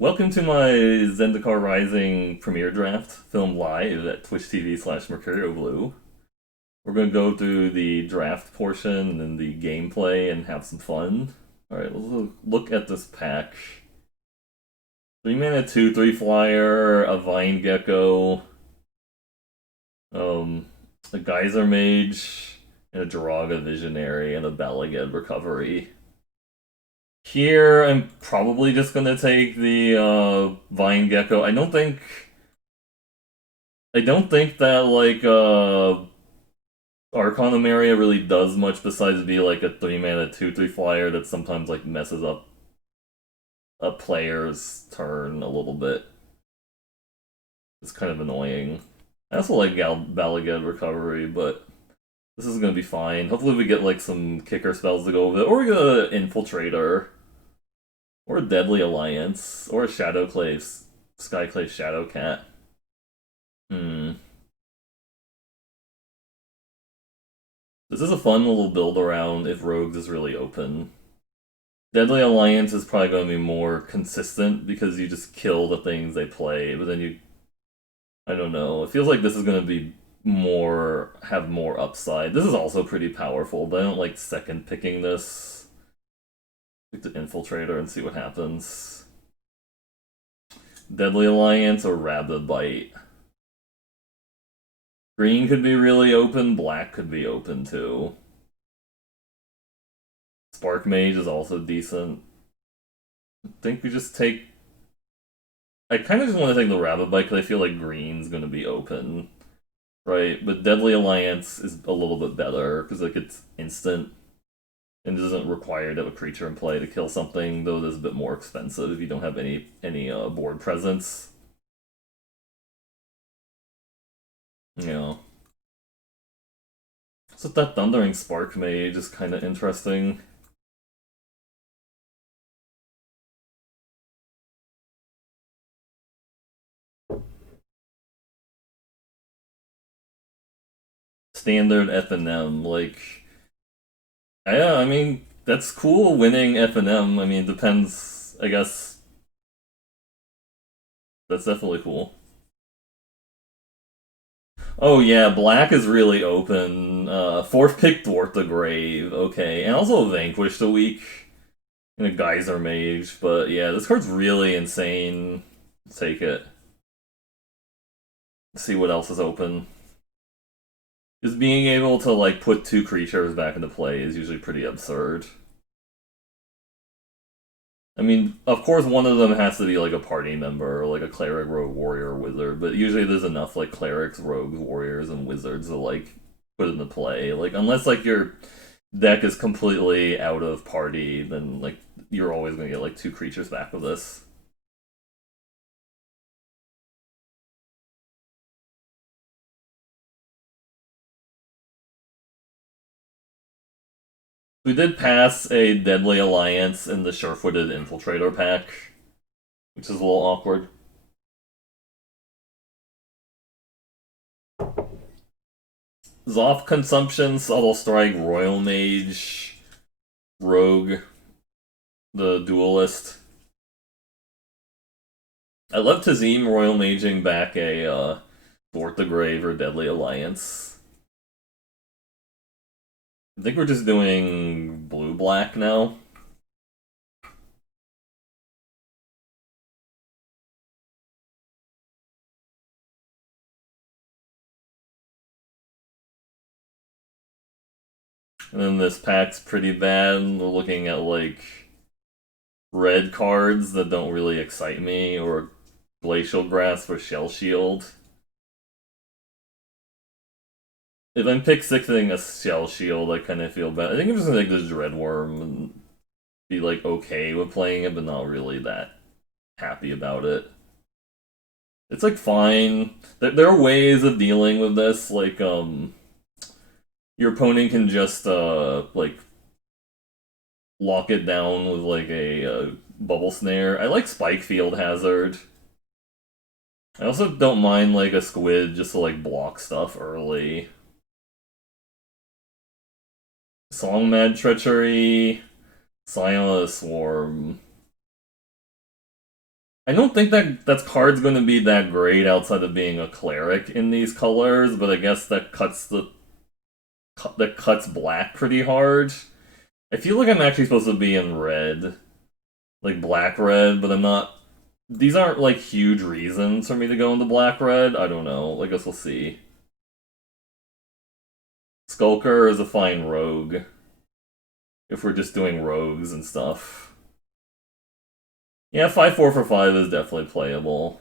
Welcome to my Zendikar Rising premiere draft, filmed live at Twitch TV/Mercurio Blue. We're going to go through the draft portion and then the gameplay and have some fun. Alright, let's look at this pack. 3-mana 2/3 flyer, a Vine Gecko, um, a Geyser Mage, and a Jiraga Visionary, and a Balaged Recovery. Here, I'm probably just gonna take the Vine Gecko. I don't think that like Arcanum area really does much besides be like a 3-mana 2/3 flyer that sometimes like messes up a player's turn a little bit. It's kind of annoying. I also like Balaged Recovery, but this is gonna be fine. Hopefully we get like some kicker spells to go with it, or we get an Infiltrator, or a Deadly Alliance, or a Skyclave Shadowcat. Hmm. This is a fun little build around if Rogues is really open. Deadly Alliance is probably going to be more consistent because you just kill the things they play, but then you. I don't know. It feels like this is going to be have more upside. This is also pretty powerful, but I don't like second picking this. Pick the Infiltrator and see what happens. Deadly Alliance or Rabid Bite. Green could be really open, black could be open too. Spark Mage is also decent. I think we just take. I kind of just want to take the Rabbit Bite because I feel like green's going to be open, right? But Deadly Alliance is a little bit better because like it's instant and doesn't require to have a creature in play to kill something. Though it is a bit more expensive if you don't have any board presence. Yeah. So that Thundering Spark Mage is kind of interesting. Standard F&M, like yeah, I mean that's cool winning F&M. I mean, depends. I guess that's definitely cool. Oh yeah, black is really open. Fourth pick Dwarf the Grave, okay, and also Vanquish the Weak and a Geyser Mage. But yeah, this card's really insane. Take it. See what else is open. Just being able to like put two creatures back into play is usually pretty absurd. I mean, of course, one of them has to be like a party member, or like a cleric, rogue, warrior, or wizard. But usually, there's enough like clerics, rogues, warriors, and wizards to like put into play. Like unless like your deck is completely out of party, then like you're always gonna get like two creatures back with this. We did pass a Deadly Alliance in the Sure-Footed Infiltrator pack, which is a little awkward. Zoth Consumption, Subtle Strike, Royal Mage, Rogue, the Duelist. I love Tazim Royal Maging back a Thwart the Grave or Deadly Alliance. I think we're just doing blue-black now. And then this pack's pretty bad. We're looking at like red cards that don't really excite me, or Glacial Grasp or Shell Shield. If I'm pick sixing a Shell Shield, I kind of feel bad. I think I'm just gonna take this Dreadworm and be like okay with playing it, but not really that happy about it. It's like fine. There are ways of dealing with this, like your opponent can just like lock it down with like a bubble snare. I like Spike Field Hazard. I also don't mind like a squid just to like block stuff early. Song Mad Treachery, Scion of the Swarm. I don't think that card's going to be that great outside of being a cleric in these colors, but I guess that cuts black pretty hard. I feel like I'm actually supposed to be in red, like black red, but I'm not. These aren't like huge reasons for me to go into black red. I don't know. I guess we'll see. Skulker is a fine rogue if we're just doing rogues and stuff. Yeah, 5/4 for 5 is definitely playable.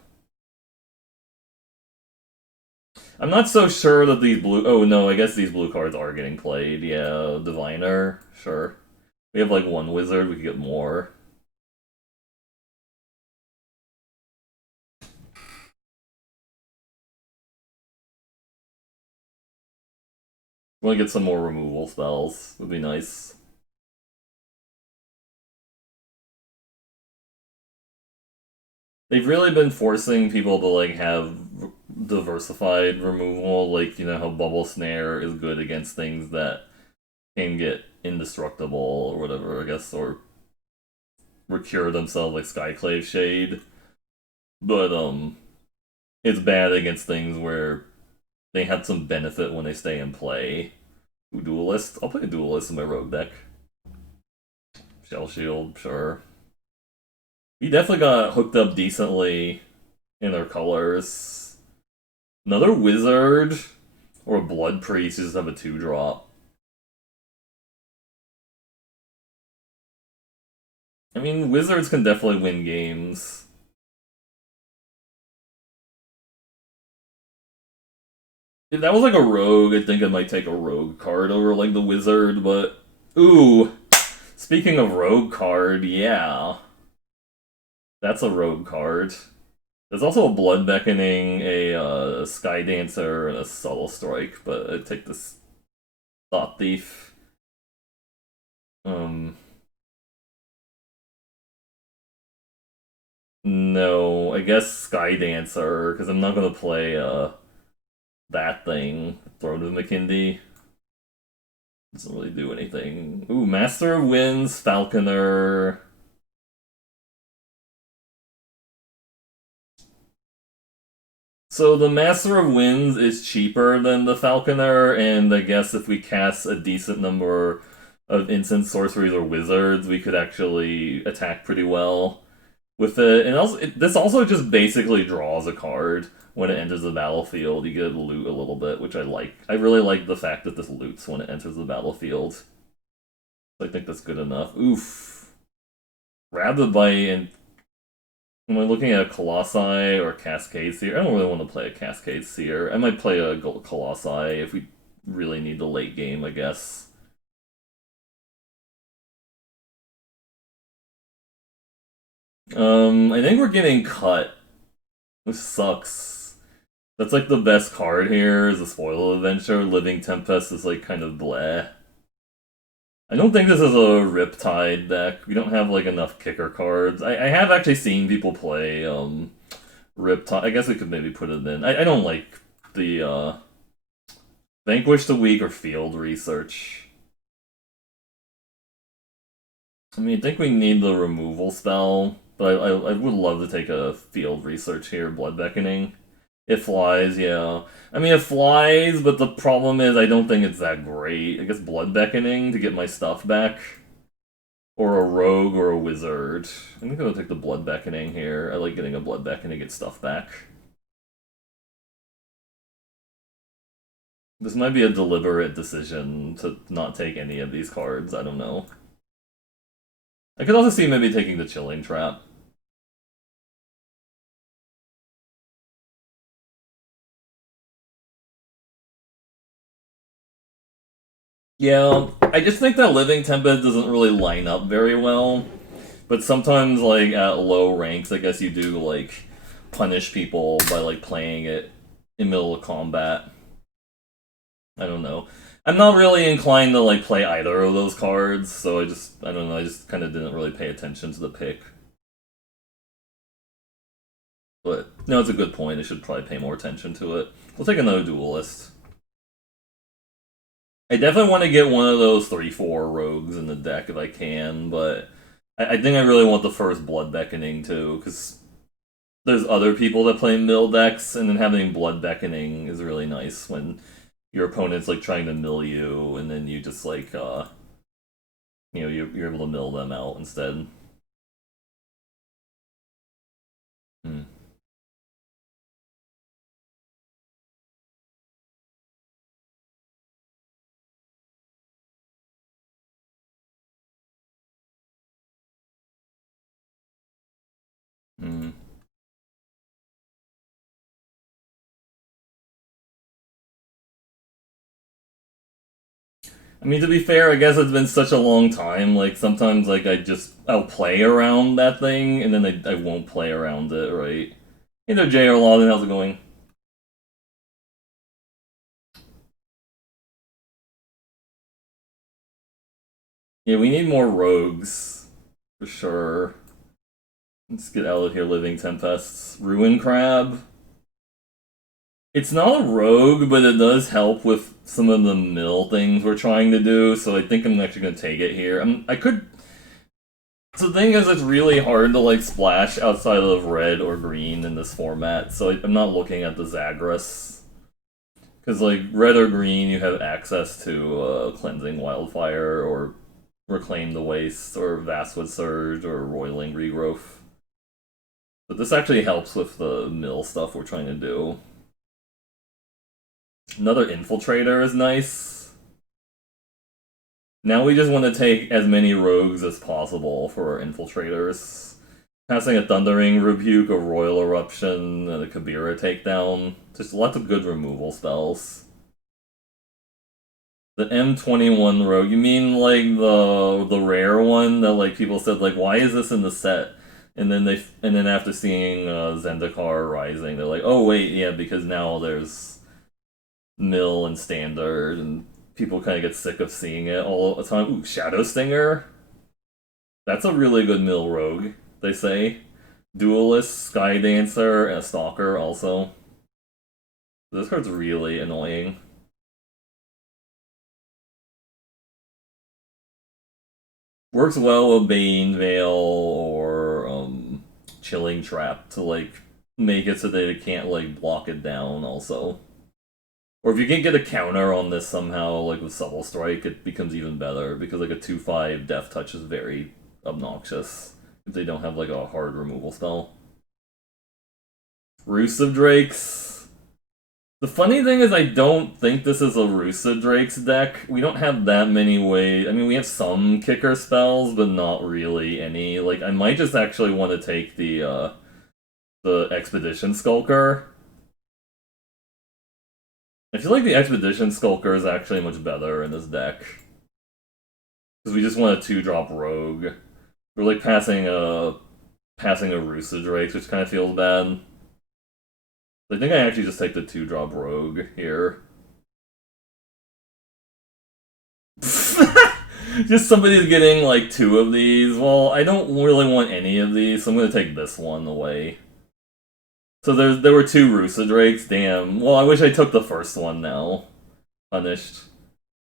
I'm not so sure that these blue. Oh no, I guess these blue cards are getting played. Yeah, Diviner, sure. We have like one wizard, we could get more. We want to get some more removal spells. Would be nice. They've really been forcing people to like have diversified removal, like you know how Bubble Snare is good against things that can get indestructible or whatever, I guess, or recure themselves like Skyclave Shade. But it's bad against things where they have some benefit when they stay in play. Ooh, Duelist. I'll play a Duelist in my rogue deck. Shell Shield, sure. We definitely got hooked up decently in their colors. Another Wizard or a Blood Priest just have a 2-drop. I mean, Wizards can definitely win games. If that was like a rogue, I think I might take a rogue card over like the wizard, but ooh, speaking of rogue card, yeah. That's a rogue card. There's also a Blood Beckoning, a Sky Dancer, and a Subtle Strike, but I take this Thought Thief. Um no, I guess Sky Dancer, because I'm not gonna play that thing. Throne of McKindy. Doesn't really do anything. Ooh, Master of Winds, Falconer. So the Master of Winds is cheaper than the Falconer, and I guess if we cast a decent number of instant sorceries or wizards, we could actually attack pretty well with it. And also, this also just basically draws a card when it enters the battlefield. You get to loot a little bit, which I like. I really like the fact that this loots when it enters the battlefield. So I think that's good enough. Oof. Rabid Bite and am I looking at a Colossi or Cascade Seer? I don't really want to play a Cascade Seer. I might play a Colossi if we really need the late game, I guess. I think we're getting cut. Which sucks. That's like the best card here is a Spoil Adventure. Living Tempest is like kind of bleh. I don't think this is a Riptide deck. We don't have like enough kicker cards. I have actually seen people play Riptide. I guess we could maybe put it in. I don't like the Vanquish the Weak or Field Research. I mean, I think we need the removal spell, but I would love to take a Field Research here, Blood Beckoning. It flies, yeah. I mean, it flies, but the problem is I don't think it's that great. I guess Blood Beckoning to get my stuff back. Or a rogue or a wizard. I think I'll take the Blood Beckoning here. I like getting a Blood Beckoning to get stuff back. This might be a deliberate decision to not take any of these cards. I don't know. I could also see maybe taking the Chilling Trap. Yeah, I just think that Living Tempest doesn't really line up very well. But sometimes, like, at low ranks, I guess you do, like, punish people by, like, playing it in middle of combat. I don't know. I'm not really inclined to, like, play either of those cards, so I don't know, I just kind of didn't really pay attention to the pick. But, no, it's a good point. I should probably pay more attention to it. We'll take another Duelist. I definitely want to get one of those 3/4 rogues in the deck if I can, but I think I really want the first Blood Beckoning too, because there's other people that play mill decks, and then having Blood Beckoning is really nice when your opponent's like trying to mill you, and then you just like you're able to mill them out instead. Hmm. Hmm. I mean, to be fair, I guess it's been such a long time. Like sometimes, like I'll play around that thing, and then I won't play around it. Right? You know, Jay or Lawden, how's it going? Yeah, we need more rogues for sure. Let's get out of here, Living Tempests. Ruin Crab. It's not a rogue, but it does help with some of the mill things we're trying to do. So I think I'm actually gonna take it here. I could. So the thing is, it's really hard to like splash outside of red or green in this format. So I'm not looking at the Zagras because like red or green, you have access to cleansing wildfire or reclaim the waste or Vastwood Surge or roiling regrowth. But this actually helps with the mill stuff we're trying to do. Another infiltrator is nice. Now we just want to take as many rogues as possible for our infiltrators. Passing a Thundering Rebuke, a Royal Eruption, and a Kabira takedown. Just lots of good removal spells. The M21 rogue, you mean like the rare one that like people said like why is this in the set? And then after seeing Zendikar Rising, they're like, oh wait, yeah, because now there's mill and standard, and people kind of get sick of seeing it all the time. Ooh, Shadow Stinger. That's a really good mill rogue, they say. Duelist, Sky Dancer, and a Stalker also. This card's really annoying. Works well with Bane Veil or Chilling Trap to like make it so they can't like block it down also. Or if you can get a counter on this somehow, like with Subtle Strike, it becomes even better because like a 2/5 Death Touch is very obnoxious if they don't have like a hard removal spell. Roost of Drakes. The funny thing is, I don't think this is a Roost of Drakes deck. We don't have that many ways. I mean, we have some kicker spells, but not really any. Like, I might just actually want to take the Expedition Skulker. I feel like the Expedition Skulker is actually much better in this deck. Because we just want a 2-drop rogue. We're like passing a Roost of Drakes, which kind of feels bad. I think I actually just take the 2-drop rogue here. Just somebody's getting like 2 of these. Well, I don't really want any of these, so I'm gonna take this one away. So there were 2 Rusa Drakes. Damn. Well, I wish I took the first one now. Punished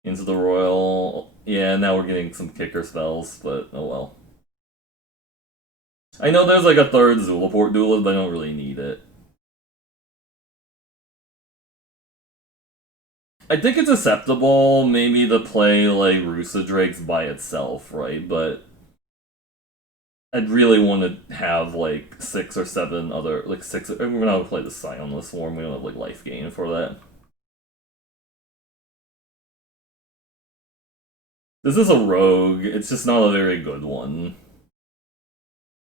into the Royal. Yeah, now we're getting some kicker spells, but oh well. I know there's like a third Zulaport Duelist, but I don't really need it. I think it's acceptable, maybe to play like Rusa Drakes by itself, right? But I'd really want to have like 6 or 7 other like 6. We're gonna play the Scionless Swarm. We don't have like life gain for that. This is a rogue. It's just not a very good one.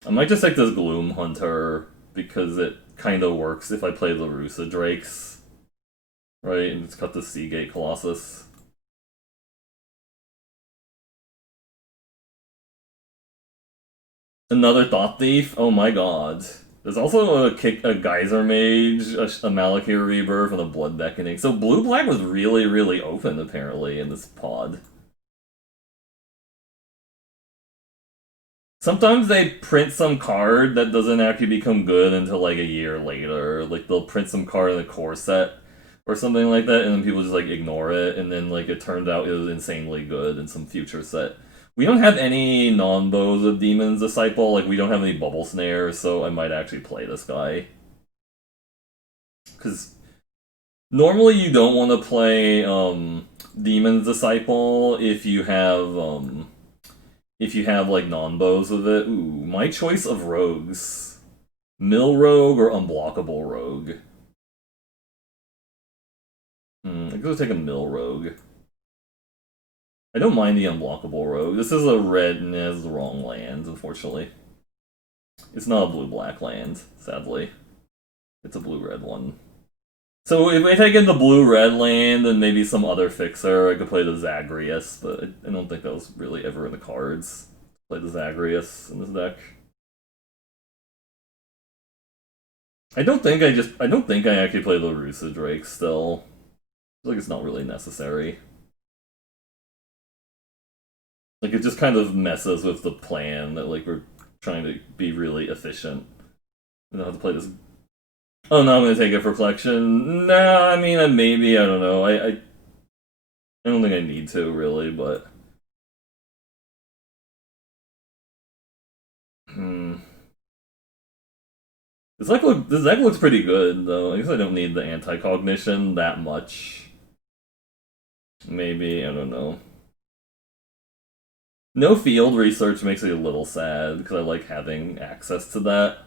I might just take this Gloom Hunter because it kind of works if I play the Rusa Drakes, right? And just cut the Seagate Colossus. Another Thought Thief? Oh my god. There's also a Geyser Mage, a Malakir Rebirth, and a Blood Beckoning. So Blue-Black was really, really open, apparently, in this pod. Sometimes they print some card that doesn't actually become good until like a year later. Like they'll print some card in the core set or something like that, and then people just like ignore it, and then like it turned out it was insanely good in some future set. We don't have any non-bows of Demon's Disciple, like we don't have any bubble snares, so I might actually play this guy. Because normally you don't want to play Demon's Disciple if you have like non-bows with it. Ooh, my choice of rogues. Mill Rogue or Unblockable Rogue? I'm gonna take a Mill Rogue. I don't mind the Unblockable Rogue. This is a red and it has the wrong land, unfortunately. It's not a blue-black land, sadly. It's a blue-red one. So if I take in the blue-red land and maybe some other fixer, I could play the Zagreus, but I don't think that was really ever in the cards. Play the Zagreus in this deck. I don't think I actually play the Rusa Drake still. I feel like it's not really necessary. Like it just kind of messes with the plan that like we're trying to be really efficient. I don't have to play this. Oh no, I'm gonna take it for flexion. Nah, I mean maybe, I don't know. I don't think I need to really, but This deck looks pretty good though. I guess I don't need the anti-cognition that much. Maybe, I don't know. No field research makes me a little sad because I like having access to that.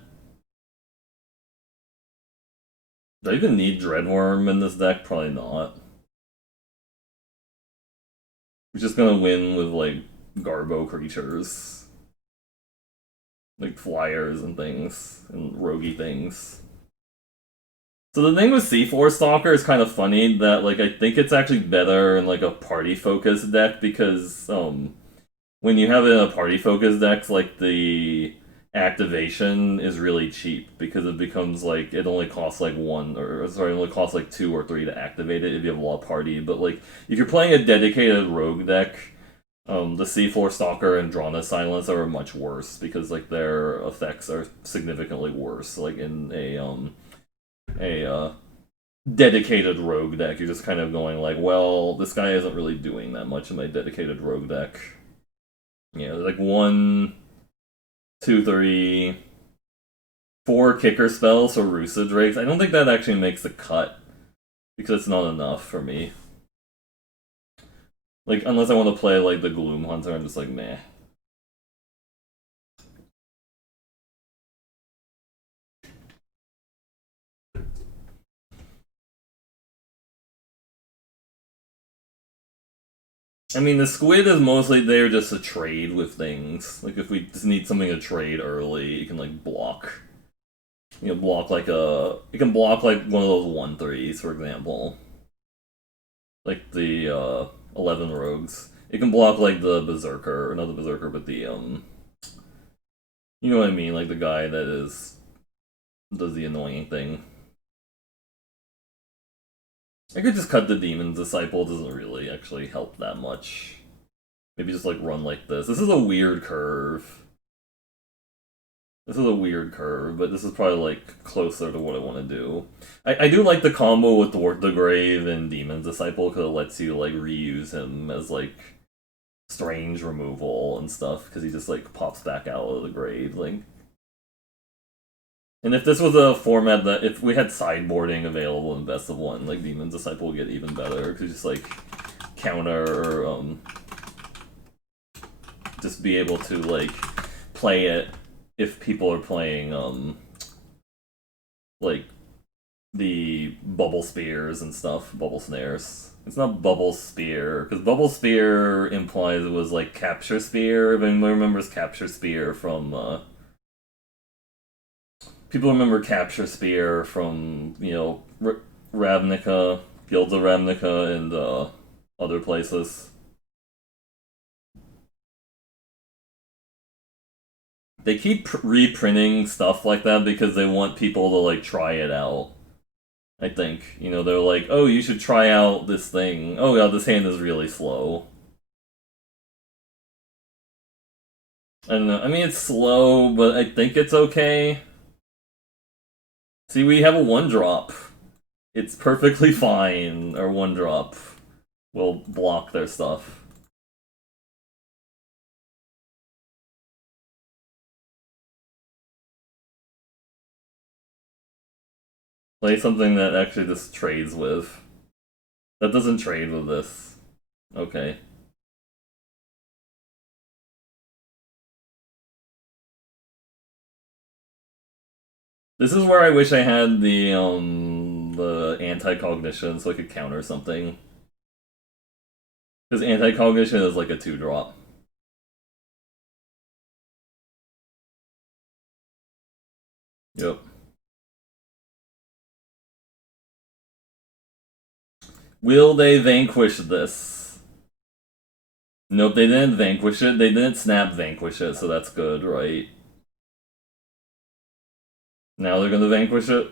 Do I even need Dreadworm in this deck? Probably not. We're just gonna win with like Garbo creatures. Like flyers and things, and roguey things. So the thing with C4 Stalker is kind of funny that like I think it's actually better in like a party focused deck because when you have it in a party focused deck, like the activation is really cheap because it becomes like it only costs like one or sorry, it only costs like 2 or 3 to activate it if you have a lot of party. But like if you're playing a dedicated rogue deck, the C4 Stalker and Drana Silence are much worse because like their effects are significantly worse. Like in a dedicated rogue deck, you're just kind of going like, well, this guy isn't really doing that much in my dedicated rogue deck. Yeah, like 1, 2, 3, 4 kicker spells for Rusa Drakes. I don't think that actually makes the cut because it's not enough for me. Like, unless I want to play like the Gloom Hunter, I'm just like, meh. I mean, the squid is mostly there just to trade with things. Like, if we just need something to trade early, you can, like, block. You can block, like, You can block, like, one of those 1/3s, for example. Like, the, 11 rogues. It can block, like, the Berserker, or not the Berserker, but the, You know what I mean? Like, the guy that is... does the annoying thing. I could just cut the Demon's Disciple, it doesn't really actually help that much. Maybe just like run like this. This is a weird curve. This is a weird curve, but this is probably like closer to what I want to do. I do like the combo with the Grave and Demon's Disciple because it lets you like reuse him as like strange removal and stuff because he just like pops back out of the grave. Like, and if this was a format that if we had sideboarding available in Best of One, like Demon's Disciple would get even better because just like counter or just be able to like play it if people are playing like the bubble spears and stuff, bubble snares. It's not bubble spear because bubble spear implies it was like capture spear. If anyone remembers capture spear from people remember capture spear from Ravnica, Guilds of Ravnica, and other places. They keep reprinting stuff like that because they want people to like try it out. I think they're like, oh, you should try out this thing. Oh god, this hand is really slow. I don't know. I mean, it's slow, but I think it's okay. See, we have a 1-drop. It's perfectly fine. Our 1-drop will block their stuff. Play something that actually this trades with. That doesn't trade with this. Okay. This is where I wish I had the anti-cognition so I could counter something. Because anti-cognition is like a 2-drop. Yep. Will they vanquish this? Nope, they didn't vanquish it. They didn't snap vanquish it, so that's good, right? Now they're gonna vanquish it?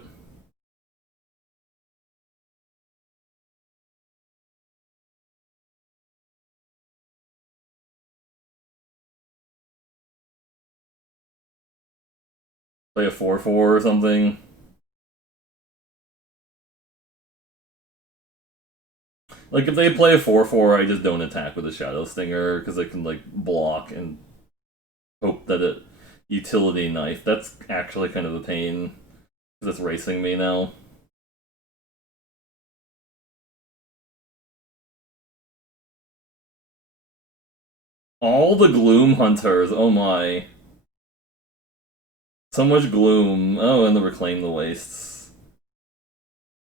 Play a 4/4 or something? Like, if they play a 4/4, I just don't attack with a Shadow Stinger, because I can, like, block and hope that it utility knife. That's actually kind of a pain, because it's racing me now. All the Gloom Hunters, oh my. So much Gloom. Oh, and the Reclaim the Wastes.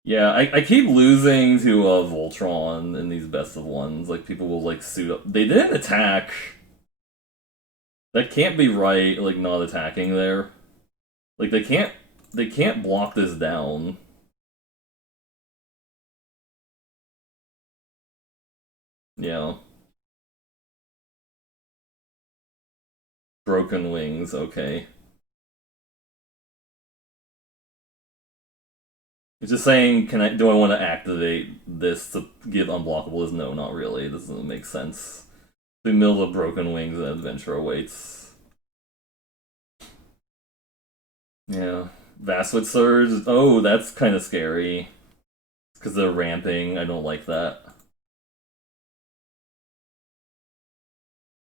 Yeah, I keep losing to Voltron in these best of ones. Like, people will, like, suit up. They didn't attack. That can't be right, like, not attacking there. Like, they can't block this down. Yeah. Broken Wings, okay. It's just saying, do I want to activate this to give unblockables? No, not really. This doesn't make sense. The middle of Broken Wings and Adventure awaits. Yeah. Vastwood Surge. Oh, that's kind of scary. Because they're ramping. I don't like that.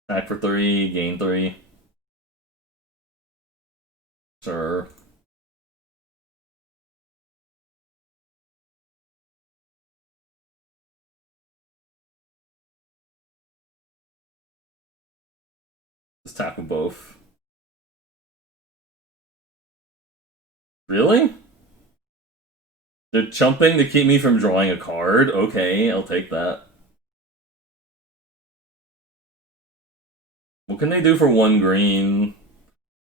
Attack for 3, gain 3. Sure. Just tackle both. Really? They're chumping to keep me from drawing a card? Okay, I'll take that. What can they do for 1 green?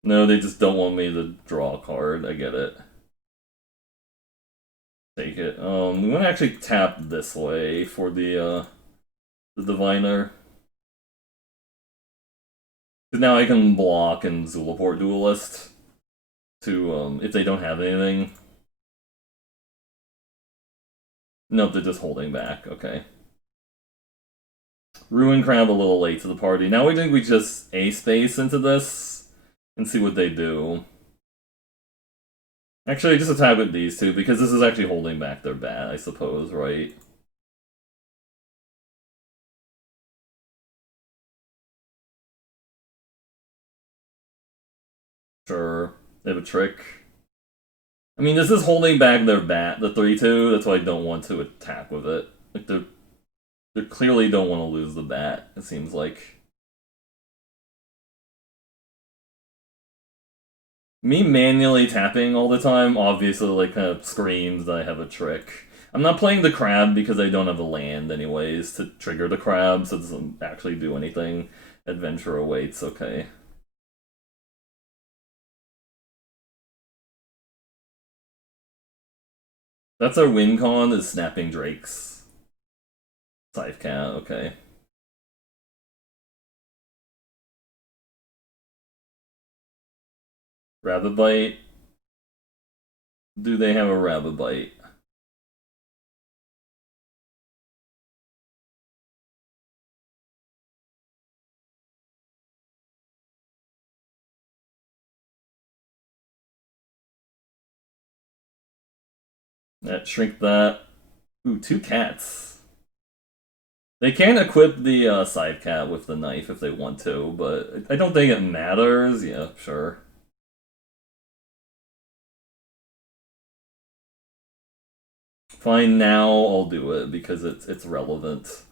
No, they just don't want me to draw a card. I get it. Take it. We want to actually tap this way for the diviner. Because now I can block and Zulaport Duelist to if they don't have anything. Nope, they're just holding back. Okay. Ruin Crab a little late to the party. Now we think we just A-space into this and see what they do. Actually, just attack with these two, because this is actually holding back their bat, I suppose, right? Sure. They have a trick. I mean, this is holding back their bat, the 3/2, that's why I don't want to attack with it. Like, they clearly don't want to lose the bat, it seems like. Me manually tapping all the time obviously, like, kind of screams that I have a trick. I'm not playing the crab because I don't have a land anyways to trigger the crab, so it doesn't actually do anything. Adventure awaits, okay. That's our win con, is snapping drakes. Scythe cat, okay. Rabbit bite. Do they have a rabbit bite? Shrink that. Ooh, 2 cats. They can equip the side cat with the knife if they want to, but I don't think it matters. Yeah, sure. Fine, now I'll do it because it's relevant.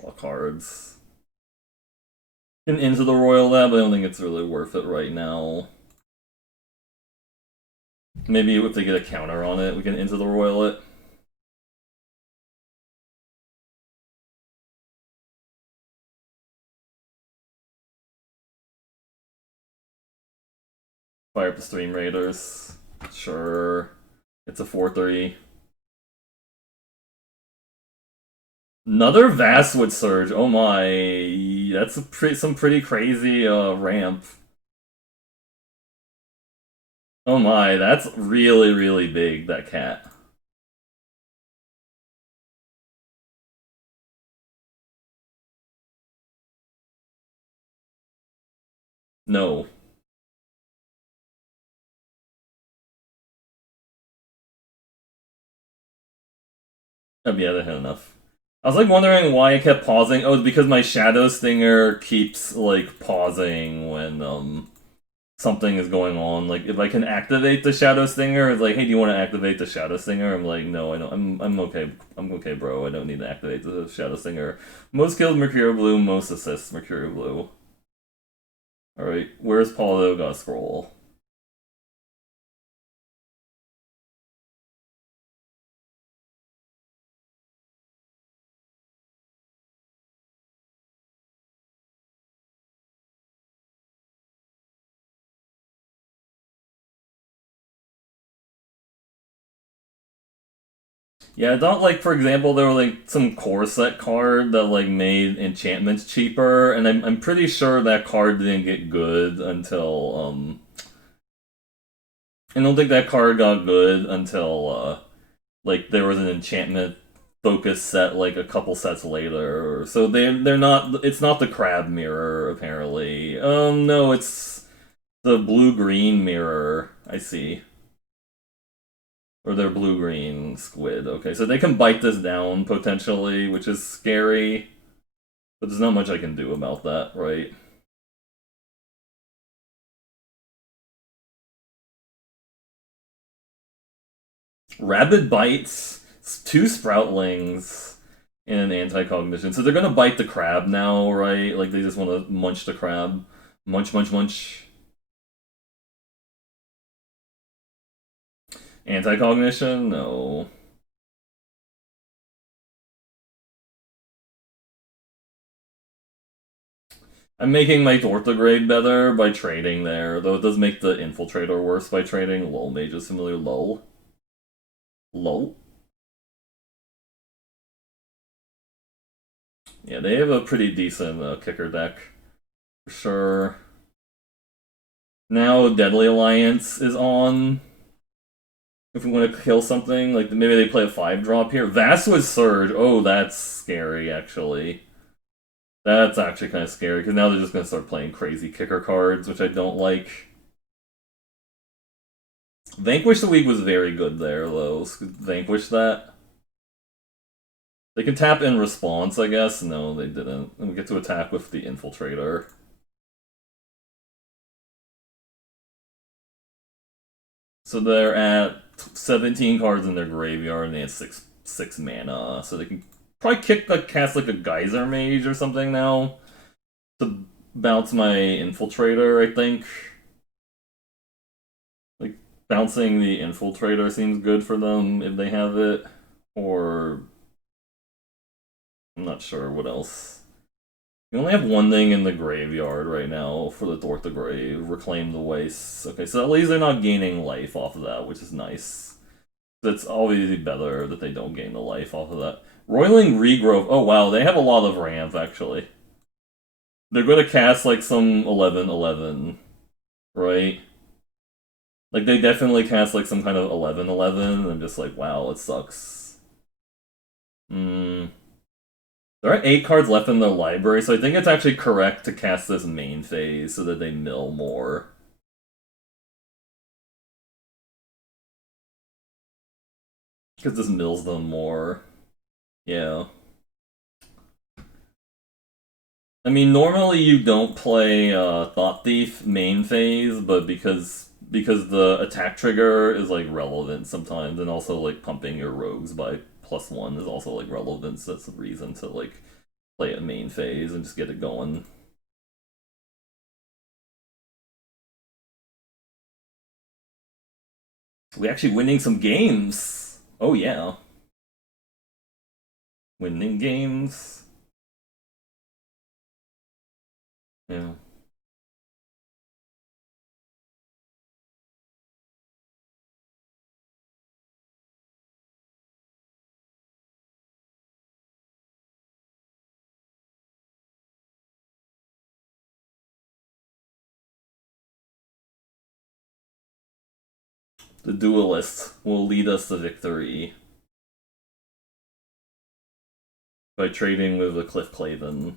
Draw cards. Can Into the Royal that, but I don't think it's really worth it right now. Maybe if they get a counter on it, we can Into the Royal it. Fire up the Stream Raiders. Sure. It's a 4-3. Another Vastwood Surge. Oh my. That's some pretty crazy ramp. Oh my, that's really, really big, that cat. No. Oh yeah, that had enough. I was like wondering why I kept pausing. Oh, it's because my Shadow Stinger keeps like pausing when something is going on. Like if I can activate the Shadow Stinger, it's like, hey, do you want to activate the Shadow Stinger? I'm like, no, I don't. I'm okay. I'm okay, bro. I don't need to activate the Shadow Stinger. Most kills Mercurial Blue, most assists Mercurial Blue. All right, where's Paulo got scroll? Yeah, I thought like for example there were like some core set card that like made enchantments cheaper, and I'm pretty sure that card didn't get good until I don't think that card got good until like there was an enchantment focus set like a couple sets later. So they're not it's not the crab mirror apparently. No, it's the blue green mirror. I see. Or their blue green squid. Okay, so they can bite this down potentially, which is scary. But there's not much I can do about that, right? Rabid bites, two sproutlings, and an anti-cognition. So they're gonna bite the crab now, right? Like they just want to munch the crab. Munch, munch, munch. Anti-cognition? No. I'm making my Orthograde better by trading there, though it does make the Infiltrator worse by trading. Lol, Mage is similar. Lol. Lol. Yeah, they have a pretty decent kicker deck. For sure. Now Deadly Alliance is on. If we want to kill something, like maybe they play a 5-drop here. Vastwood Surge. Oh, that's scary, actually. That's actually kind of scary, because now they're just going to start playing crazy kicker cards, which I don't like. Vanquish the Weak was very good there, though. Vanquish that. They can tap in response, I guess. No, they didn't. And we get to attack with the Infiltrator. So they're at 17 cards in their graveyard, and they have six mana. So they can probably cast like a Geyser Mage or something now to bounce my Infiltrator, I think. Like, bouncing the Infiltrator seems good for them if they have it. Or... I'm not sure what else. You only have one thing in the graveyard right now for the Thort the Grave. Reclaim the Wastes. Okay, so at least they're not gaining life off of that, which is nice. It's obviously better that they don't gain the life off of that. Roiling Regrowth. Oh wow, they have a lot of ramp, actually. They're going to cast like some 11/11, right? Like they definitely cast like some kind of 11/11, and I'm just like, wow, it sucks. Hmm. There are 8 cards left in their library, so I think it's actually correct to cast this main phase so that they mill more. Because this mills them more. Yeah. I mean, normally you don't play Thought Thief main phase, but because the attack trigger is like relevant sometimes, and also like pumping your rogues by +1 is also like relevant. So that's the reason to like play it main phase and just get it going. We actually winning some games. Oh yeah, winning games. Yeah. The duelist will lead us to victory by trading with a Cliff Claven.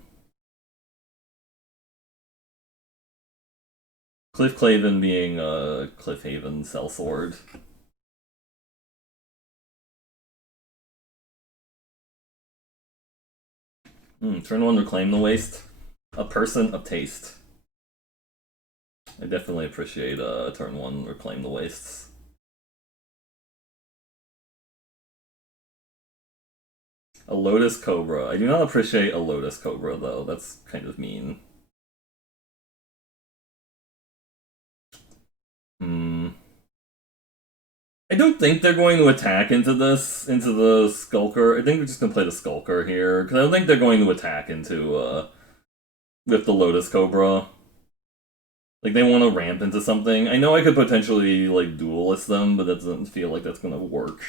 Cliff Claven being a Cliffhaven sellsword. Turn 1, reclaim the waste. A person of taste. I definitely appreciate turn 1, reclaim the wastes. A Lotus Cobra. I do not appreciate a Lotus Cobra though. That's kind of mean. Hmm. I don't think they're going to attack into the Skulker. I think we're just gonna play the Skulker here because I don't think they're going to attack into with the Lotus Cobra. Like they want to ramp into something. I know I could potentially like duelist them, but that doesn't feel like that's gonna work.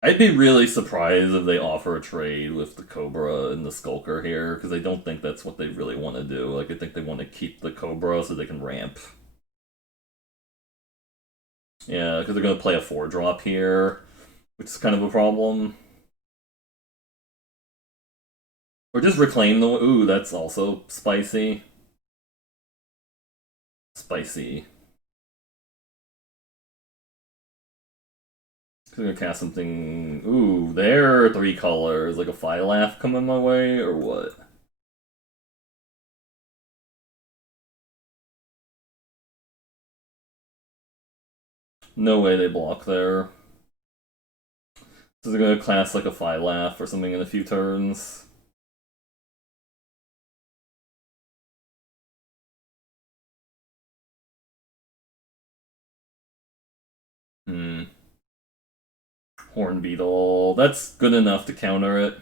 I'd be really surprised if they offer a trade with the Cobra and the Skulker here, because I don't think that's what they really want to do. Like, I think they want to keep the Cobra so they can ramp. Yeah, because they're going to play a 4-drop here, which is kind of a problem. Or just reclaim the... Ooh, that's also spicy. Spicy. I'm gonna cast something... Ooh, there are 3 colors. Like a Phylath coming my way, or what? No way they block there. So they're gonna cast like a Phylath or something in a few turns. Hmm. Horn Beetle. That's good enough to counter it.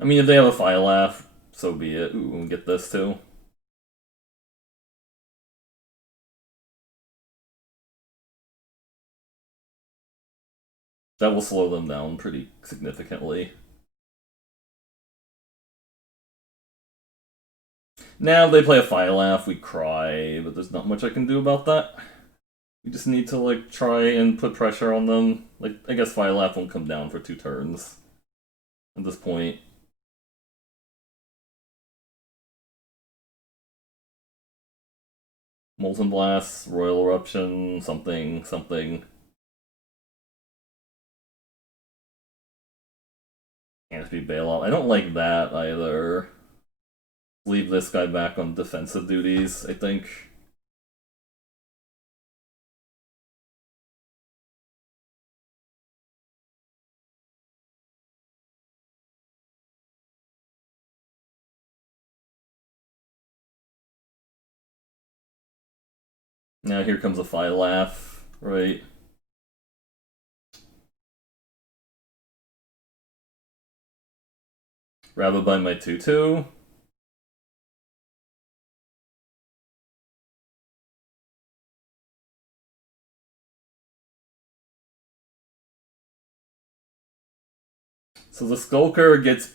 I mean, if they have a Phylath, so be it. Ooh, we get this too. That will slow them down pretty significantly. Now if they play a Phylath, we cry, but there's not much I can do about that. We just need to like try and put pressure on them. Like I guess Phylath won't come down for 2 turns at this point. Molten Blast, Royal Eruption, something, something. Can't be Bailout. I don't like that either. Leave this guy back on defensive duties, I think. Now here comes a Phylath, right? Rabba by my 2-2. So the Skulker gets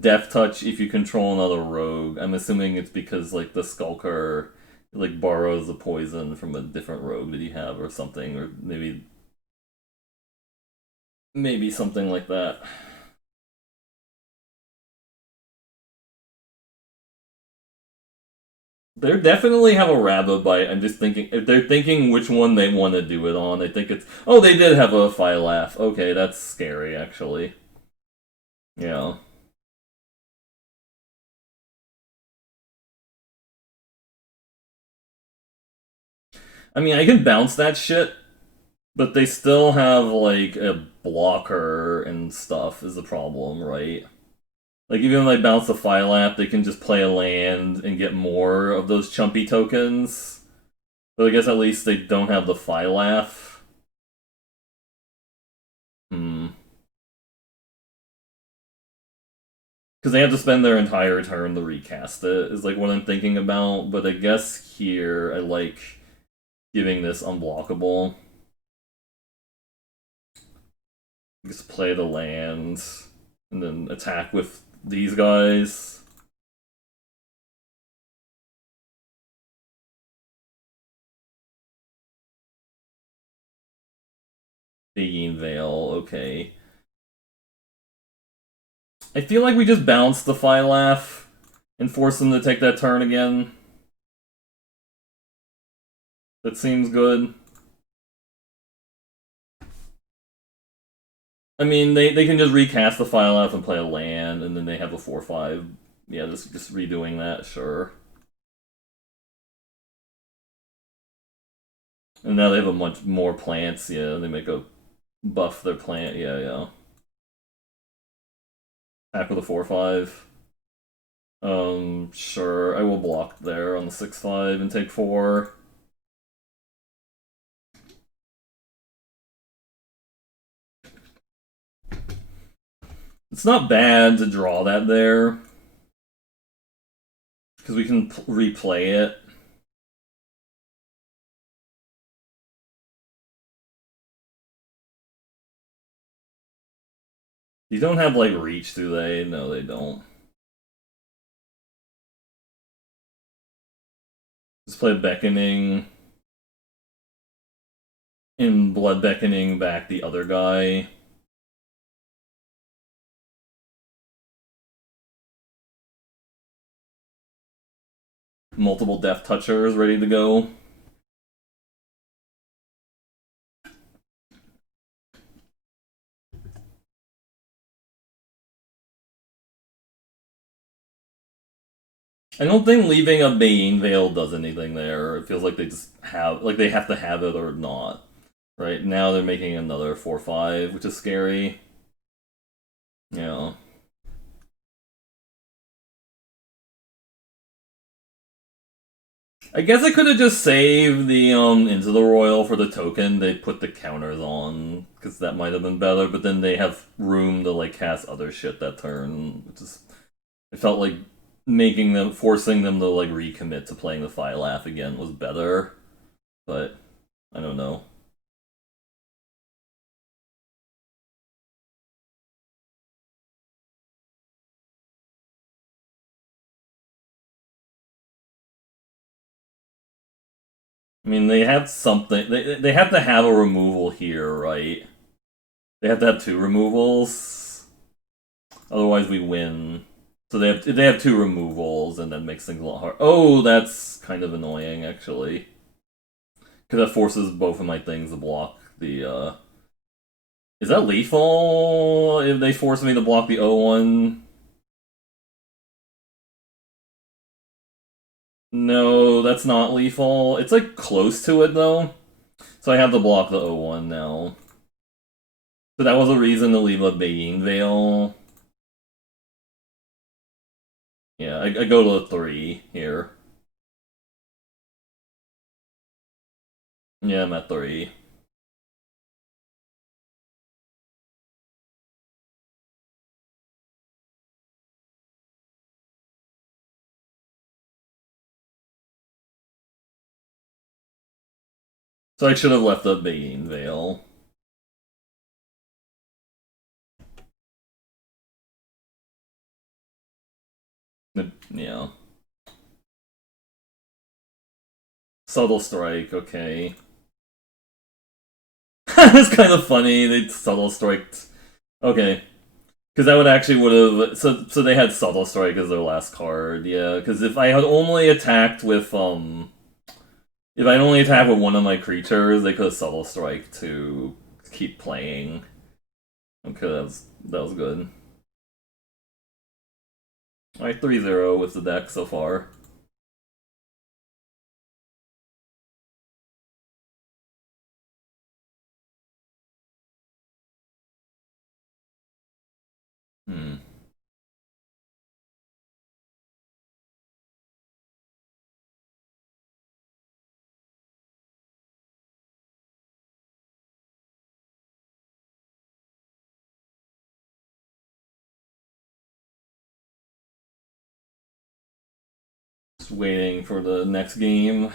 Death Touch if you control another rogue. I'm assuming it's because like the Skulker like borrows the poison from a different rogue that you have or something, or maybe something like that. They definitely have a rabbit bite. I'm just thinking if they're thinking which one they want to do it on. I think it's oh they did have a Phylaugh. Okay, that's scary actually. Yeah. I mean I can bounce that shit, but they still have like a blocker and stuff is the problem, right? Like even when they bounce the Phylaugh, they can just play a land and get more of those chumpy tokens. But I guess at least they don't have the Phylaugh. Hmm. Because they have to spend their entire turn to recast it, is like what I'm thinking about. But I guess here I like giving this unblockable. Just play the land and then attack with these guys. Beguine Veil, okay. I feel like we just bounce the Phylaugh and force them to take that turn again. That seems good. I mean, they can just recast the Phylaugh and play a land, and then they have a 4/5. Yeah, just redoing that, sure. And now they have a much more plants. Yeah, they make a buff their plant. Yeah, yeah. Attack with a 4/5. Sure. I will block there on the 6/5 and take 4. It's not bad to draw that there because we can replay it. These don't have like reach, do they? No, they don't. Let's play Beckoning and Blood Beckoning back the other guy. Multiple Death Touchers ready to go. I don't think leaving a Bane Veil does anything there. It feels like they just have like they have to have it or not. Right now they're making another 4/5, which is scary. Yeah. I guess I could have just saved the Into the Royal for the token. They put the counters on because that might have been better. But then they have room to like cast other shit that turn, which is it felt like making them forcing them to like recommit to playing the Phylaugh again was better. But I don't know. I mean, they have something. They have to have a removal here, right? They have to have two removals. Otherwise, we win. So they have two removals, and that makes things a lot hard. Oh, that's kind of annoying, actually, because that forces both of my things to block the. Is that lethal? If they force me to block the O1? No, that's not lethal. It's like close to it though, so I have to block the O1 now. So that was a reason to leave a Beguine Veil. Yeah, I go to a 3 here. Yeah, I'm at 3. So I should have left the Beguine Veil. Yeah. Subtle Strike, okay. It's kind of funny, they subtle striked. Okay. Because that would actually would have so they had Subtle Strike as their last card, yeah. Because if I had only attacked with if I had only attacked with one of my creatures, they could have Subtle Strike to keep playing. Okay, that was good. Alright, 3-0 with the deck so far. Hmm. Just waiting for the next game.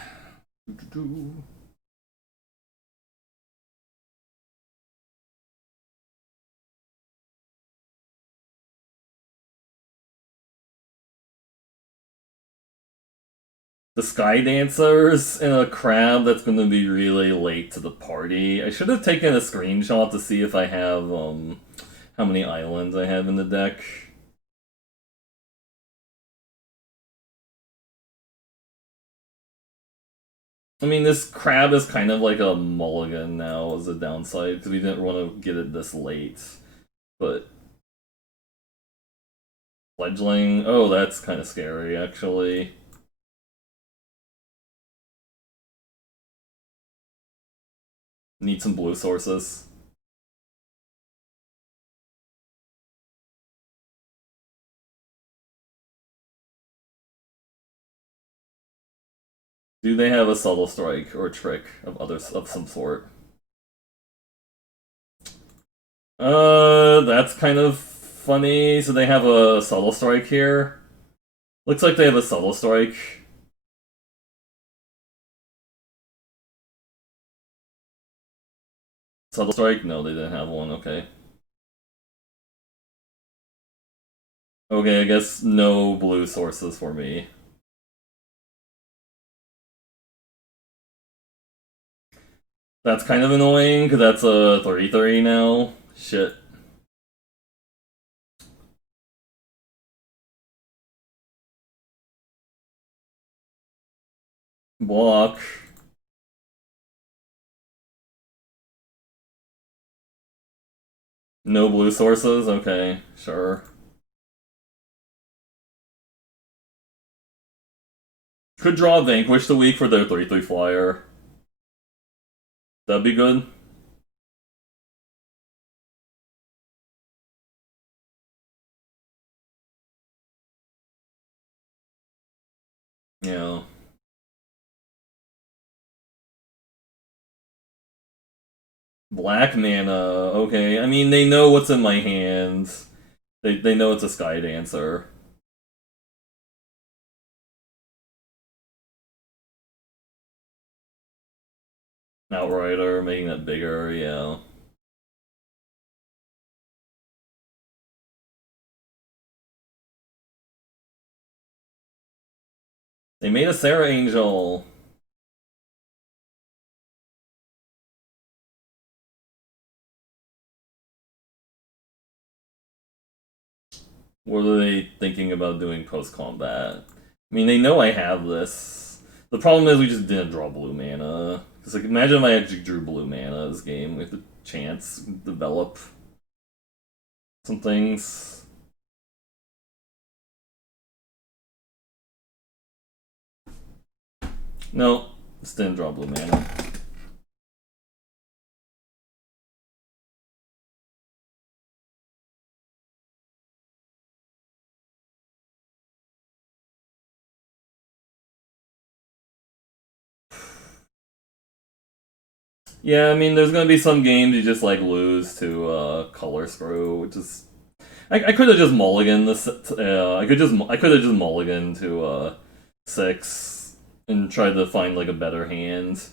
The Sky Dancers and a crab that's going to be really late to the party. I should have taken a screenshot to see if I have how many islands I have in the deck. I mean, this crab is kind of like a mulligan now as a downside because we didn't want to get it this late. But fledgling, oh, that's kind of scary actually. Need some blue sources. Do they have a subtle strike or trick of some sort? That's kind of funny. So they have a subtle strike here. Looks like they have a subtle strike. Subtle strike? No, they didn't have one. Okay. Okay, I guess no blue sources for me. That's kind of annoying because that's a 3-3 now. Shit. Block. No blue sources? Okay, sure. Could draw Vanquish the week for their 3-3 flyer. That'd be good. Yeah. Black mana. Okay. I mean, they know what's in my hands. They know it's a Sky Dancer. Outrider, making that bigger, yeah. They made a Sarah Angel. What are they thinking about doing post combat? I mean, they know I have this. The problem is we just didn't draw blue mana. Because, like, imagine if I actually drew blue mana this game. We have the chance to develop some things. No, just didn't draw blue mana. Yeah, I mean, there's gonna be some games you just like lose to color screw, which is I could have just mulliganed this. I could have just mulliganed to 6 and tried to find like a better hand.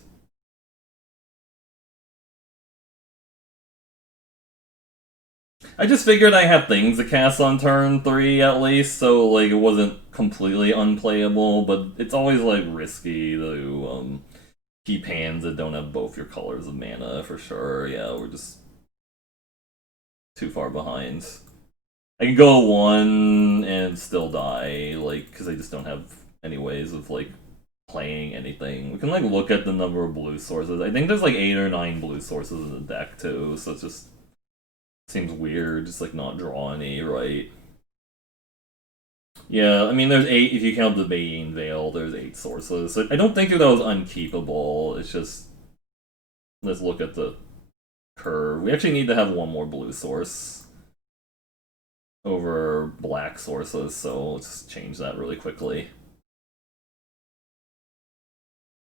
I just figured I had things to cast on turn 3 at least, so like it wasn't completely unplayable. But it's always like risky to keep hands that don't have both your colors of mana for sure. Yeah, we're just too far behind. I can go 1 and still die, like, because I just don't have any ways of, like, playing anything. We can, like, look at the number of blue sources. I think there's, like, 8 or 9 blue sources in the deck, too, so it just seems weird, just, like, not draw any, right? Yeah, I mean, there's 8, if you count the Bane Veil, there's 8 sources. So I don't think that was unkeepable, it's just, let's look at the curve. We actually need to have one more blue source over black sources, so let's change that really quickly.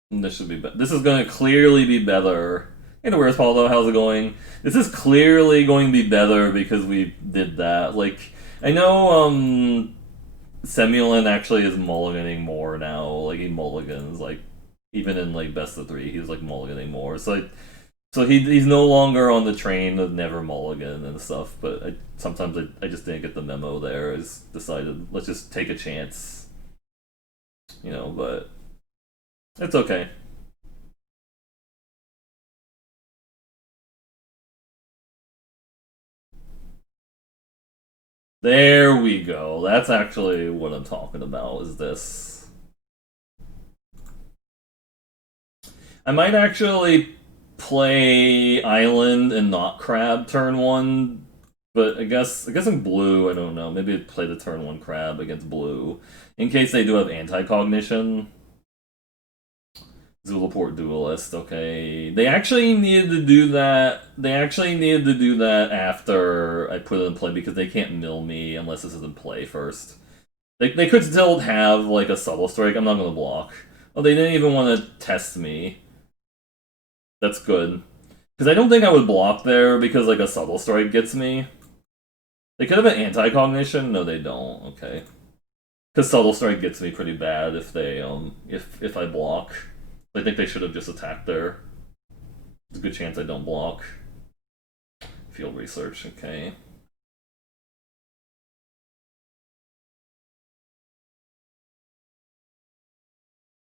And this should be this is going to clearly be better. Hey, where's Paulo? How's it going? This is clearly going to be better because we did that. Like, I know Semulin actually is mulliganing more now. Like, he mulligans, like, even in, like, best of 3, he's, like, mulliganing more. So he's no longer on the train of never mulligan and stuff, but sometimes I just didn't get the memo there. I just decided, let's just take a chance. You know, but it's okay. There we go. That's actually what I'm talking about, is this. I might actually play Island and not Crab turn 1, but I guess in blue, I don't know. Maybe I'd play the turn 1 Crab against blue. In case they do have anti-cognition. Zulaport Duelist, okay. They actually needed to do that. They actually needed to do that after I put it in play because they can't mill me unless this is in play first. They could still have like a subtle strike. I'm not gonna block. Oh, they didn't even want to test me. That's good. Because I don't think I would block there because like a subtle strike gets me. They could have an anti-cognition. No, they don't. Okay. Because subtle strike gets me pretty bad if they if I block. I think they should have just attacked there. There's a good chance I don't block. Field research, okay.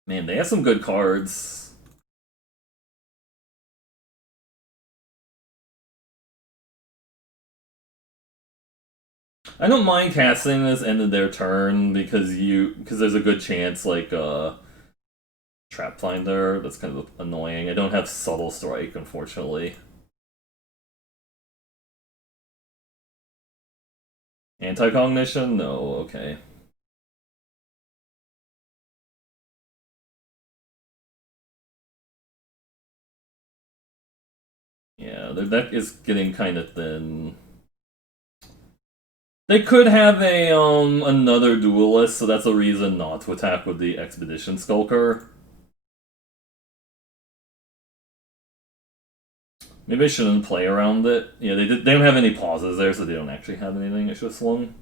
Man, they have some good cards. I don't mind casting this end of their turn because there's a good chance like Trap Finder. That's kind of annoying. I don't have Subtle Strike, unfortunately. Anti-cognition? No, okay. Yeah, their deck is getting kind of thin. They could have a another duelist, so that's a reason not to attack with the Expedition Skulker. Maybe I shouldn't play around it. Yeah, they don't have any pauses there, so they don't actually have anything I should have swung.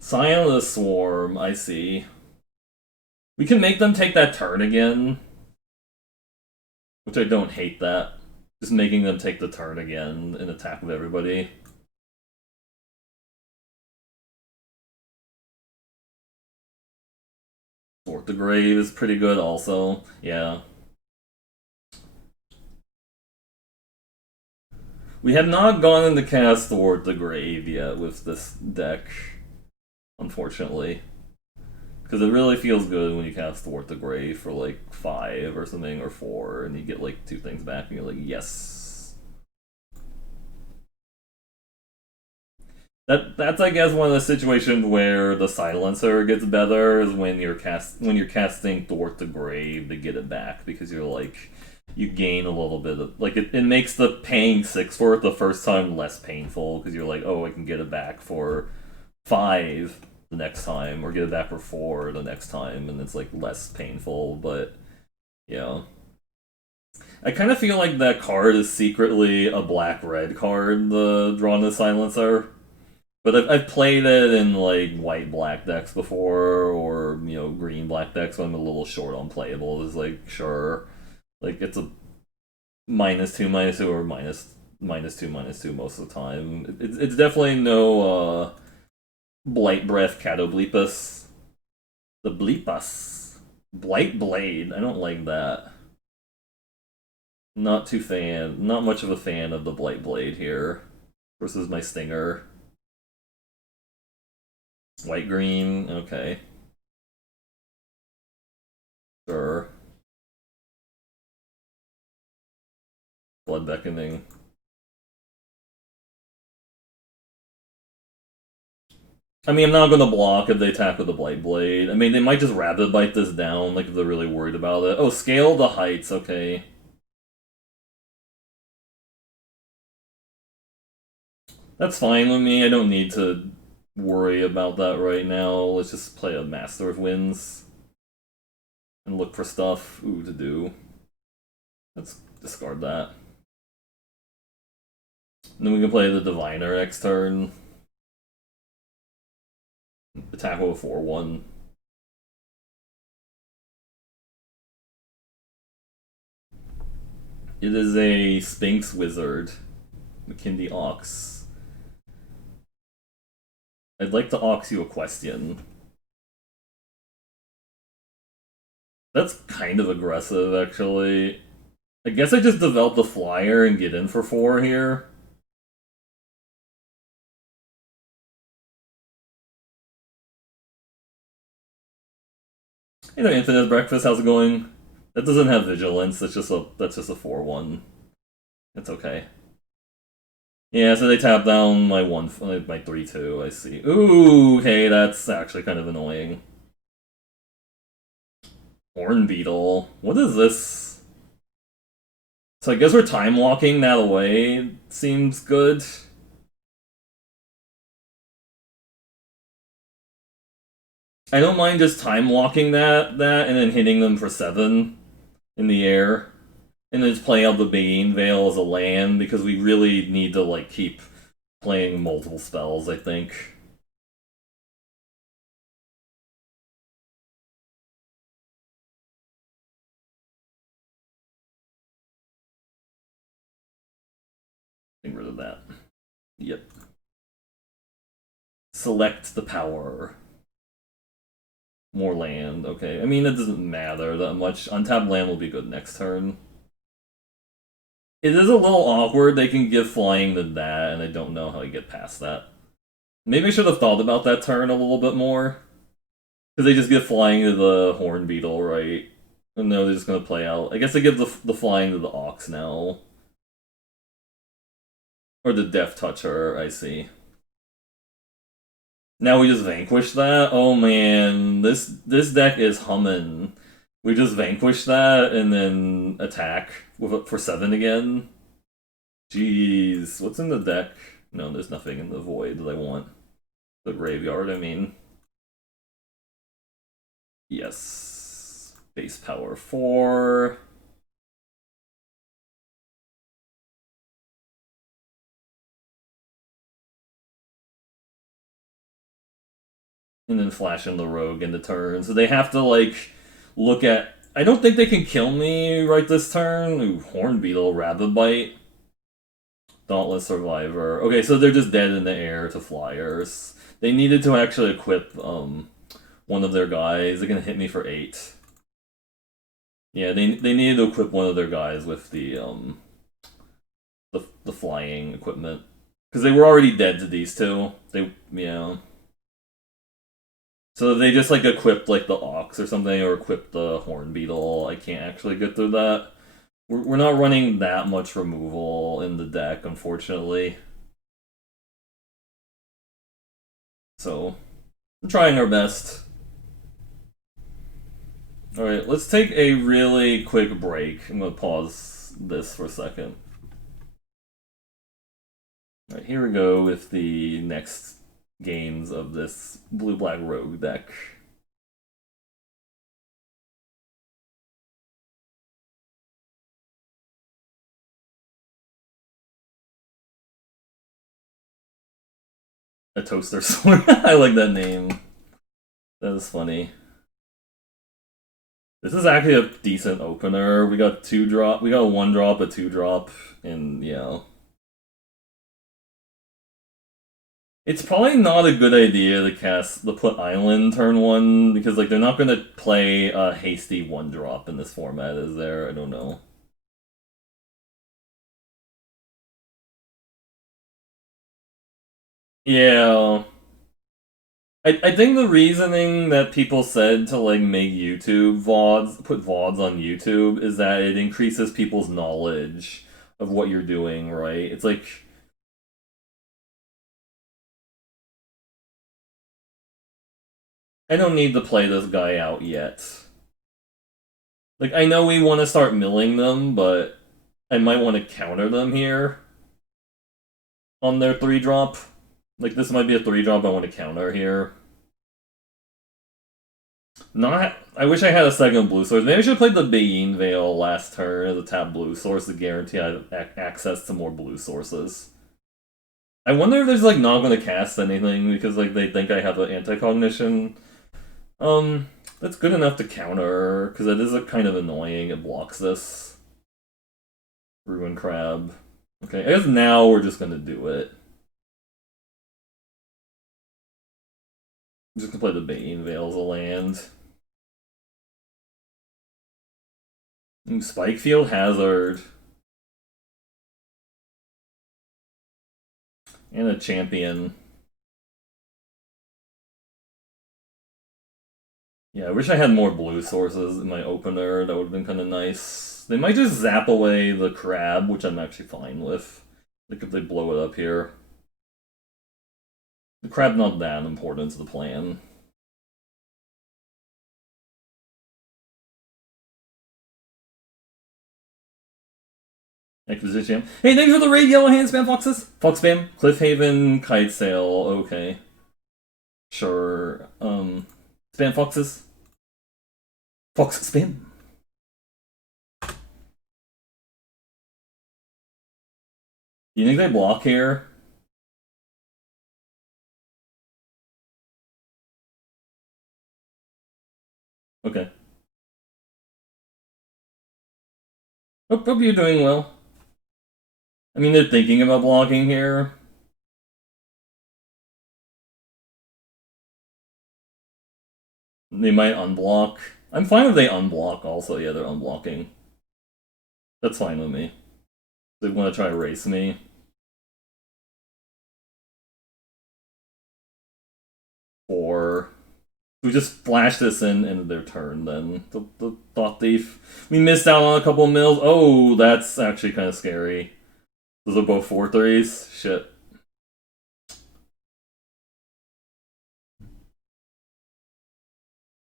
Scion of the Swarm, I see. We can make them take that turn again. Which I don't hate that. Just making them take the turn again and attack with everybody. Thwart the Grave is pretty good also. Yeah. We have not gone into cast Thwart the Grave yet with this deck, unfortunately. Because it really feels good when you cast Thwart the Grave for like 5 or something, or 4, and you get like 2 things back, and you're like, yes. That's I guess one of the situations where the silencer gets better is when you're casting Thwart the Grave to get it back because you're like you gain a little bit of like it makes the paying 6 for it the first time less painful because you're like, oh, I can get it back for 5 the next time or get it back for 4 the next time, and it's like less painful. But yeah, I kind of feel like that card is secretly a black-red card, the Drawn to Silencer. But I've played it in like white-black decks before, or green-black decks when I'm a little short on playable. It's like, sure, like it's a -2/-2 or -2/-2 most of the time. It's definitely no Blight Breath Catobleepus. The Bleepus. Blight Blade. I don't like that. Not much of a fan of the Blight Blade here versus my Stinger. White green, okay. Sure. Blood Beckoning. I mean, I'm not gonna block if they attack with the Blight Blade. I mean, they might just Rapid Bite this down, like if they're really worried about it. Oh, Scale the Heights, okay. That's fine with me. I don't need to worry about that right now. Let's just play a Master of Winds and look for stuff to do. Let's discard that. And then we can play the Diviner next turn. Attack with a 4-1. It is a Sphinx Wizard. McKindy Ox. I'd like to ox you a question. That's kind of aggressive, actually. I guess I just develop the flyer and get in for 4 here. You know, Infinite Breakfast, how's it going? That doesn't have vigilance. That's just a 4-1. It's okay. Yeah, so they tap down my 3-2. I see. Ooh, okay, that's actually kind of annoying. Horn Beetle. What is this? So I guess we're time walking that away. Seems good. I don't mind just time walking that and then hitting them for 7 in the air. And then just playing out the Bane Veil as a land because we really need to like keep playing multiple spells, I think. Get rid of that. Yep. Select the power. More land, okay. I mean, it doesn't matter that much. Untapped land will be good next turn. It is a little awkward. They can give flying to that, and I don't know how to get past that. Maybe I should have thought about that turn a little bit more. Because they just give flying to the Horn Beetle, right? And no, they're just going to play out. I guess they give the flying to the Ox now. Or the Death Toucher, I see. Now we just vanquish that? Oh man, this deck is humming. We just vanquish that and then attack for 7 again. Jeez, what's in the deck? No, there's nothing in the void that I want. The graveyard, I mean. Yes. Base power 4. And then flash in the rogue in the turn. So they have to, like, look at... I don't think they can kill me right this turn. Ooh, Horn Beetle, Rabbit Bite. Dauntless Survivor. Okay, so they're just dead in the air to flyers. They needed to actually equip one of their guys. They're gonna hit me for 8. Yeah, they needed to equip one of their guys with the flying equipment. Because they were already dead to these two. Yeah. So they just like equipped like the Ox or something, or equipped the Horn Beetle. I can't actually get through that. We're not running that much removal in the deck, unfortunately. So, we're trying our best. Alright, let's take a really quick break. I'm gonna pause this for a second. Alright, here we go with the next games of this blue-black rogue deck. A toaster sword. I like that name. That is funny. This is actually a decent opener. We got 2-drop. We got a 1-drop, a 2-drop, and yeah. It's probably not a good idea to put Island turn 1 because like they're not gonna play a hasty 1-drop in this format, is there? I don't know. Yeah. I think the reasoning that people said to like make YouTube VODs, put VODs on YouTube, is that it increases people's knowledge of what you're doing, right? It's like I don't need to play this guy out yet. Like I know we want to start milling them, but I might want to counter them here on their 3-drop. Like this might be a 3-drop I want to counter here. Not. I wish I had a second blue source. Maybe I should have played the Beyin Veil last turn as a tap blue source to guarantee I have access to more blue sources. I wonder if there's like not going to cast anything because like they think I have an anti-cognition. That's good enough to counter because it is a kind of annoying. It blocks this Ruin Crab. Okay, I guess now we're just gonna do it. I'm just gonna play the Bane Veils a land. Spikefield Hazard. And a champion. Yeah, I wish I had more blue sources in my opener. That would have been kind of nice. They might just zap away the crab, which I'm actually fine with. Like if they blow it up here. The crab not that important to the plan. Acquisition. Hey, thanks for the raid, Yellow Hand Spam Foxes. Fox Spam, Cliffhaven, Kite Sail. Okay, sure. Spam Foxes. Fox Spam. You think they block here? Okay. Hope you're doing well. I mean, they're thinking about blocking here. They might unblock. I'm fine if they unblock also. Yeah, they're unblocking. That's fine with me. They want to try to race me. Or we just flash this in into their turn then. The Thought Thief. We missed out on a couple mills. Oh, that's actually kind of scary. Those are both 4/3s. Shit.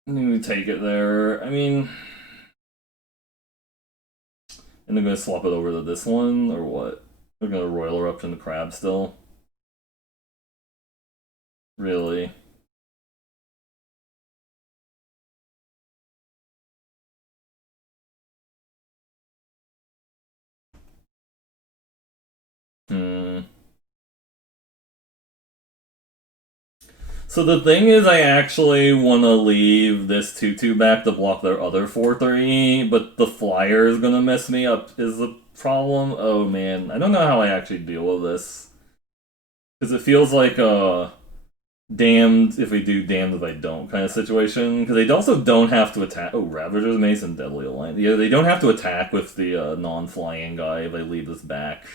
We take it there. I mean, and they're gonna swap it over to this one, or what? They're gonna Royal Eruption the crab still. Really? Hmm. So the thing is, I actually want to leave this 2/2 back to block their other 4/3, but the flyer is gonna mess me up. Is the problem? Oh man, I don't know how I actually deal with this because it feels like a damned if we do, damned if I don't kind of situation. Because they also don't have to attack. Oh, Ravager's Mace and Deadly Alliance. Yeah, they don't have to attack with the non-flying guy if I leave this back.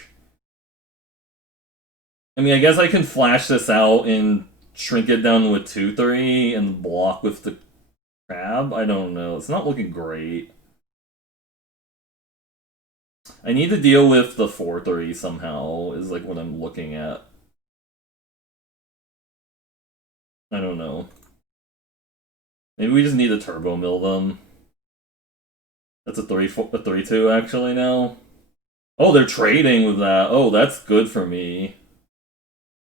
I mean, I guess I can flash this out and shrink it down to a 2/3 and block with the crab. I don't know. It's not looking great. I need to deal with the 4/3 somehow, is like what I'm looking at. I don't know. Maybe we just need to turbo mill them. That's a 3-2 actually now. Oh, they're trading with that. Oh, that's good for me.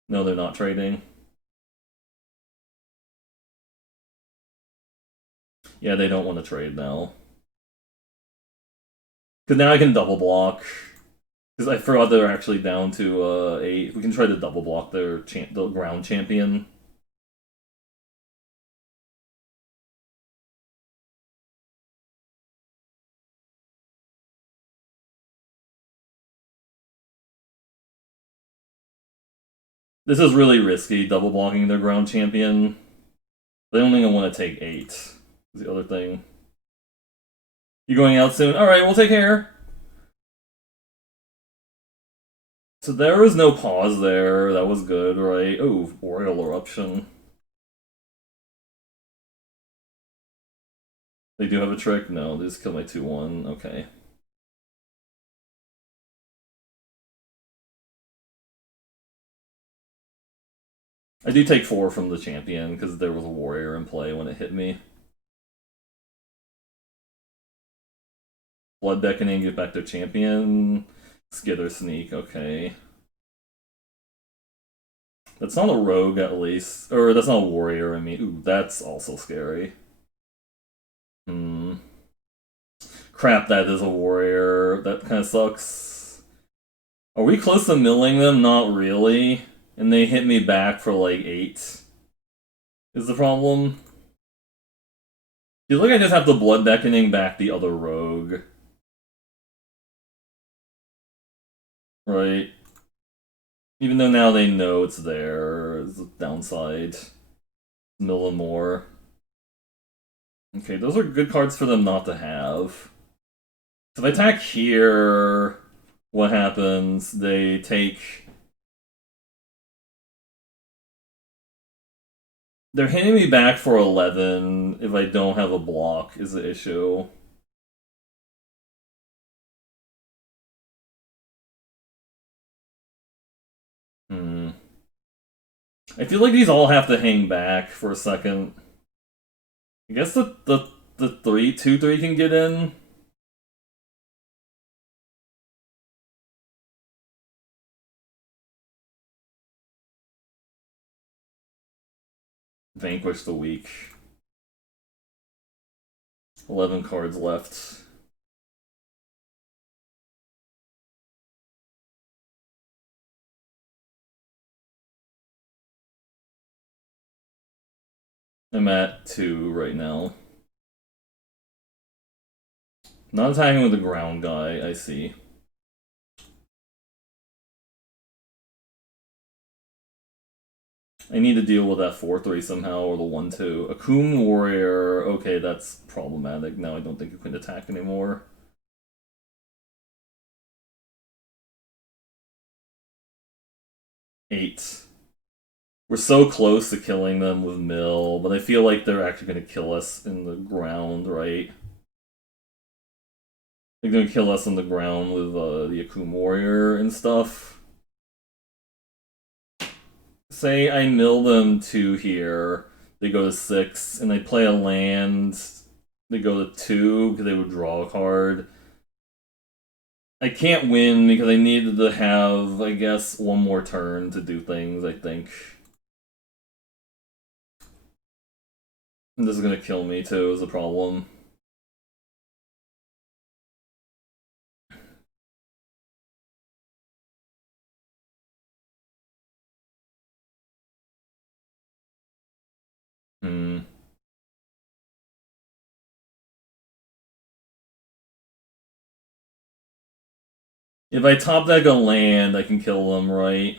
No, they're not trading. Yeah, they don't want to trade now. Because now I can double block. Because I forgot they're actually down to 8. We can try to double block their the ground champion. This is really risky, double blocking their ground champion. They only want to take 8. Is the other thing. You going out soon? Alright, we'll take care. So there was no pause there. That was good, right? Oh, Boreal Eruption. They do have a trick? No, they just kill my 2-1. Okay. I do take 4 from the champion because there was a warrior in play when it hit me. Blood Beckoning, get back to champion. Skither Sneak, okay. That's not a rogue, at least. Or that's not a warrior, I mean. Ooh, that's also scary. Hmm. Crap, that is a warrior. That kind of sucks. Are we close to milling them? Not really. And they hit me back for like 8. Is the problem? Feel like I just have the Blood Beckoning back the other rogue. Right? Even though now they know it's there, it's a downside. Mill them more. Okay, those are good cards for them not to have. So if I attack here, what happens? They take... They're hitting me back for 11 if I don't have a block is the issue. Hmm. I feel like these all have to hang back for a second. I guess the 2-3 can get in. Vanquish the weak. 11 cards left. I'm at 2 right now. Not attacking with the ground guy, I see. I need to deal with that 4-3 somehow, or the 1-2. Akum Warrior, okay, that's problematic. Now I don't think you can attack anymore. Eight. We're so close to killing them with Mill, but I feel like they're actually going to kill us in the ground, right? They're going to kill us on the ground with the Akum Warrior and stuff. Say I mill them 2 here, they go to 6, and they play a land, they go to 2 because they would draw a card. I can't win because I needed to have, I guess, one more turn to do things, I think. And this is gonna kill me too, is a problem. Hmm. If I top deck a land, I can kill them, right?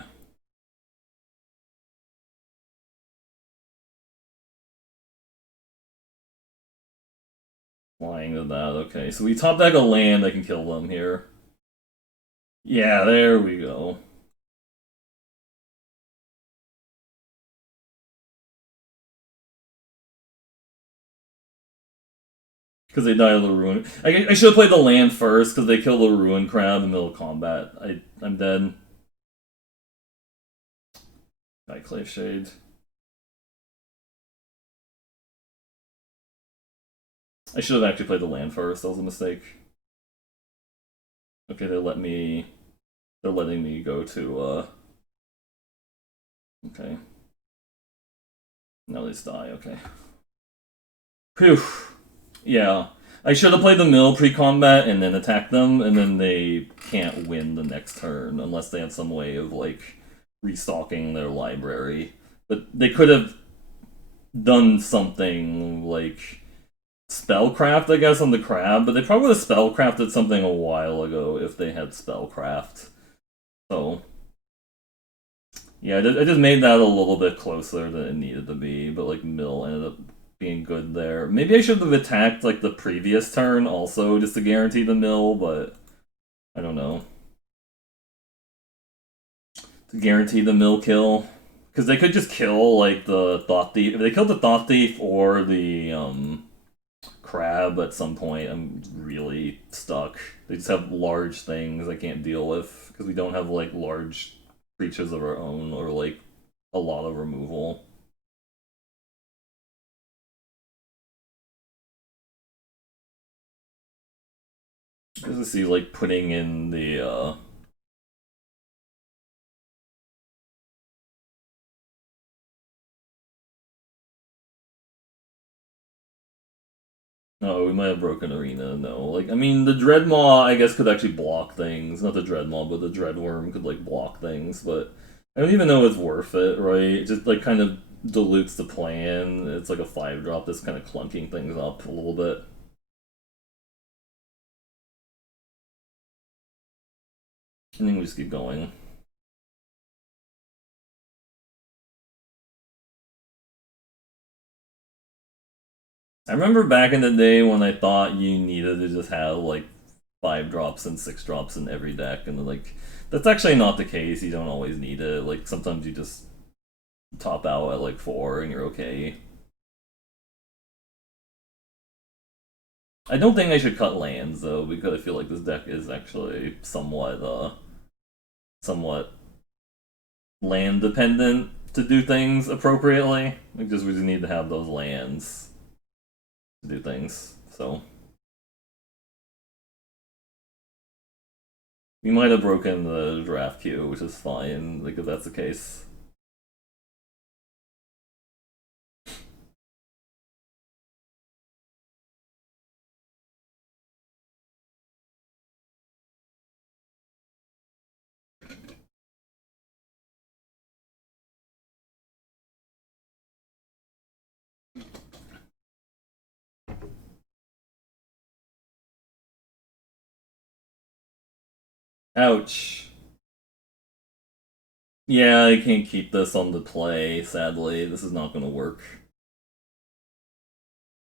Flying to that, okay. So we top deck a land, I can kill them here. Yeah, there we go. Because they die of the ruin. I should have played the land first because they kill the ruin crab in the middle of combat. I'm dead. Clave Shade. I should have actually played the land first. That was a mistake. Okay, they let me. They're letting me go to. Okay. Now they just die. Okay. Phew. Yeah. I should have played the mill pre-combat and then attacked them, and then they can't win the next turn unless they have some way of like restocking their library. But they could have done something like spellcraft, I guess, on the crab. But they probably would have spellcrafted something a while ago if they had spellcraft. So yeah, I just made that a little bit closer than it needed to be. But like mill ended up being good there. Maybe I should have attacked like the previous turn also just to guarantee the mill, but I don't know. to guarantee the mill kill. Because they could just kill like the thought thief. If they killed the thought thief or the crab at some point, I'm really stuck. They just have large things I can't deal with because we don't have like large creatures of our own or like a lot of removal. Just to see like putting in the oh, we might have broken arena. No, like I mean, the Dreadmaw I guess could actually block things. Not the Dreadmaw, but the Dreadworm could like block things. But I don't even know it's worth it, right? It just like kind of dilutes the plan. It's like a 5-drop that's kind of clunking things up a little bit. I think we just keep going. I remember back in the day when I thought you needed to just have like 5 drops and 6 drops in every deck, and like that's actually not the case. You don't always need it. Like sometimes you just top out at like 4 and you're okay. I don't think I should cut lands though, because I feel like this deck is actually somewhat land dependent to do things appropriately. Like just we just need to have those lands to do things. So we might have broken the draft queue, which is fine, like if that's the case. Ouch. Yeah, I can't keep this on the play, sadly. This is not gonna work.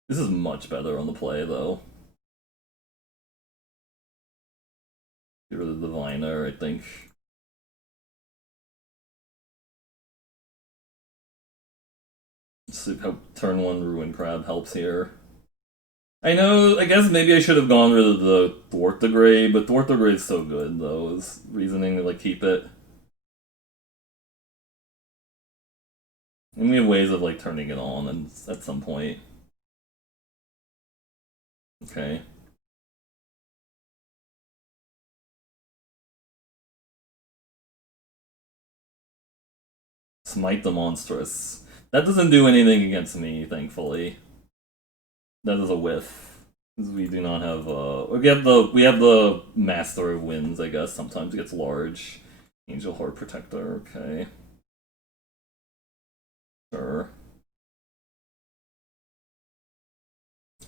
This is much better on the play, though. Get rid of the Diviner, I think. See how turn 1 Ruin Crab helps here. I know, I guess maybe I should have gone rid of the Thwart the Grey, but Thwart the Grey is so good, though, is reasoning to, like, keep it. And we have ways of, like, turning it on and, at some point. Okay. Smite the Monstrous. That doesn't do anything against me, thankfully. That is a whiff. We do not have we have the Master of Winds, I guess. Sometimes it gets large. Angel Heart Protector, okay. Sure.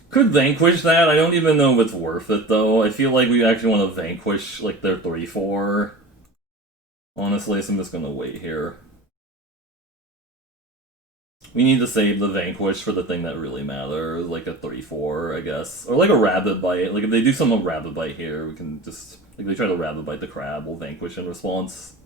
Could vanquish that. I don't even know if it's worth it though. I feel like we actually want to vanquish like their 3/4. Honestly, so I'm just gonna wait here. We need to save the vanquish for the thing that really matters, like a 3/4, I guess, or like a rabbit bite. Like if they do some rabbit bite here, we can just like they try to rabbit bite the crab, we'll vanquish in response.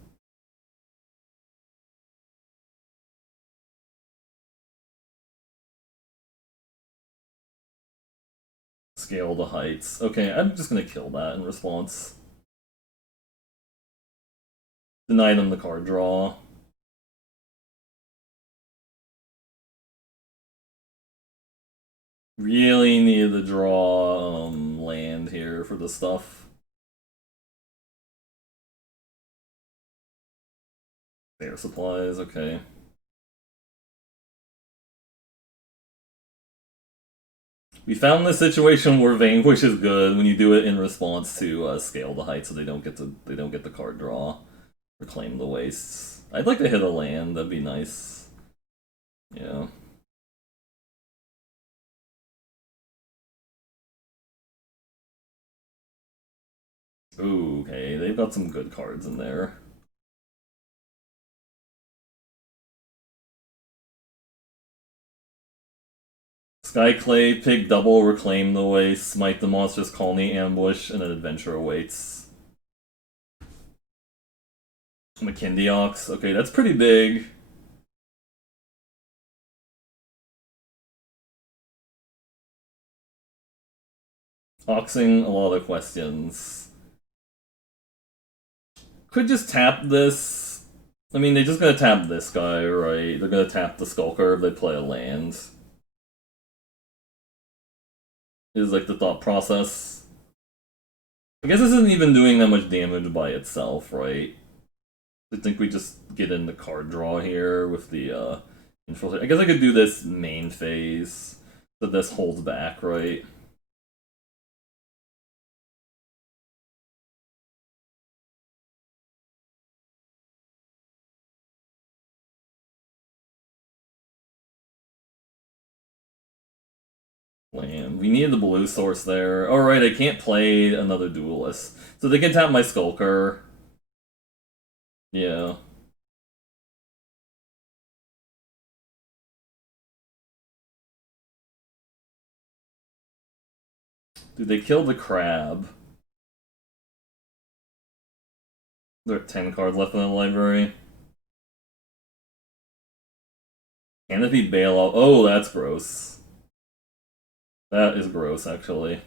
Scale the heights. Okay, I'm just gonna kill that in response. Deny them the card draw. Really need to draw land here for the stuff. Air supplies, okay. We found this situation where Vanquish is good when you do it in response to scale the height, so they don't get the card draw. Reclaim the wastes. I'd like to hit a land. That'd be nice. Yeah. Ooh, okay. They've got some good cards in there. Skyclave, Pig Double, Reclaim the Waste, Smite the Monstrous Colony, Ambush, and an Adventure awaits. McKindy Ox. Okay, that's pretty big. Oxing a lot of questions. Could just tap this. I mean, they're just gonna tap this guy, right? They're gonna tap the Skulker if they play a land. Is like the thought process. I guess this isn't even doing that much damage by itself, right? I think we just get in the card draw here with the infiltrate. I guess I could do this main phase, so this holds back, right? Land. We needed the blue source there. Alright, I can't play another duelist. So they can tap my Skulker. Yeah. Dude, they killed the crab. There are 10 cards left in the library. Canopy Bailout. Oh, that's gross. That is gross, actually.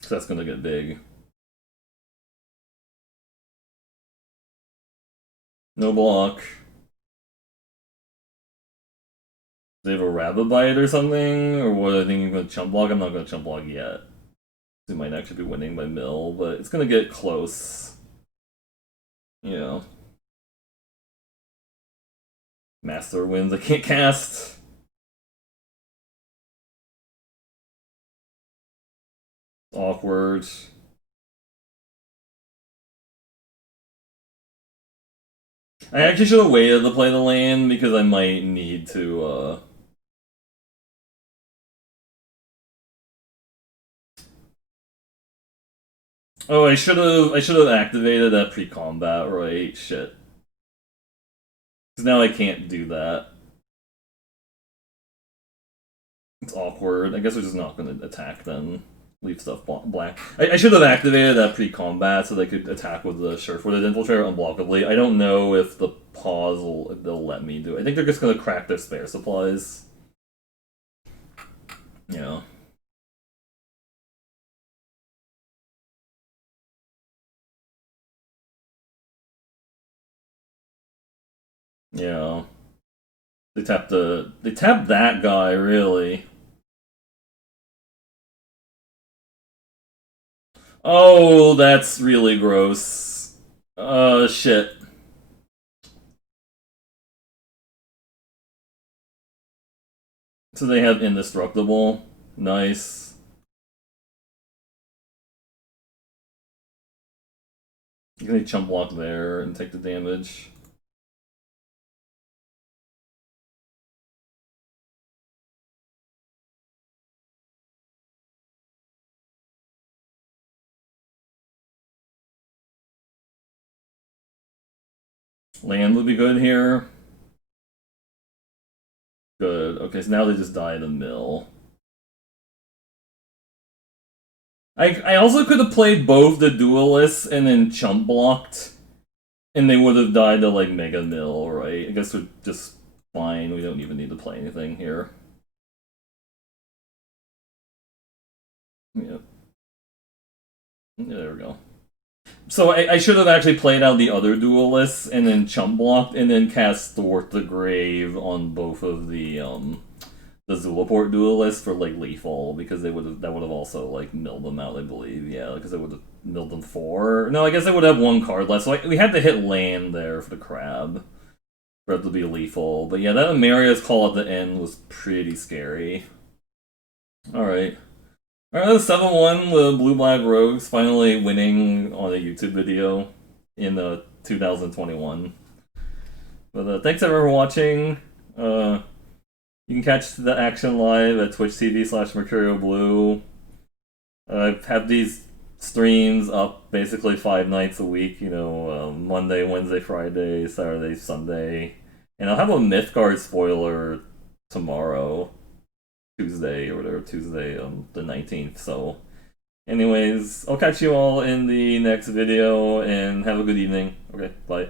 So that's gonna get big. No block. Do they have a rabbit bite or something? Or what? I think I'm gonna chump block? I'm not gonna chump block yet. They might actually be winning by mill, but it's gonna get close. You know. Master wins. I can't cast. Awkward. I actually should have waited to play the land because I might need to, Oh, I should have activated that pre-combat, right? Shit. Because now I can't do that. It's awkward. I guess we're just not going to attack then. Leave stuff black. I should have activated that pre-combat so they could attack with the Surefooted Infiltrator unblockably. I don't know if the pause will if they'll let me do it. I think they're just going to crack their spare supplies. Yeah. Yeah. They tapped that guy, really. Oh, that's really gross. Shit. So they have indestructible. Nice. You can chump block there and take the damage. Land would be good here. Good. Okay, so now they just die in the mill. I also could have played both the duelists and then chump blocked, and they would have died to like Mega Mill, right? I guess we're just fine. We don't even need to play anything here. Yeah. Yeah, there we go. So I should have actually played out the other duelists and then chump blocked and then cast Thwart the Grave on both of the Zulaport duelists for like lethal because that would have also like milled them out, I believe. Yeah, because they would have milled them 4. No, I guess they would have 1 card left. So we had to hit land there for the crab for it to be lethal. But yeah, that Amaria's call at the end was pretty scary. All right. Alright, 7-1 with Blue Black Rogues finally winning on a YouTube video in 2021. But thanks everyone for watching. You can catch the action live at Twitch TV/MercurioBlue. I have these streams up basically 5 nights a week, Monday, Wednesday, Friday, Saturday, Sunday. And I'll have a Mythgard spoiler tomorrow. Tuesday or whatever, Tuesday, the 19th. So, Anyways, I'll catch you all in the next video and have a good evening. Okay, bye.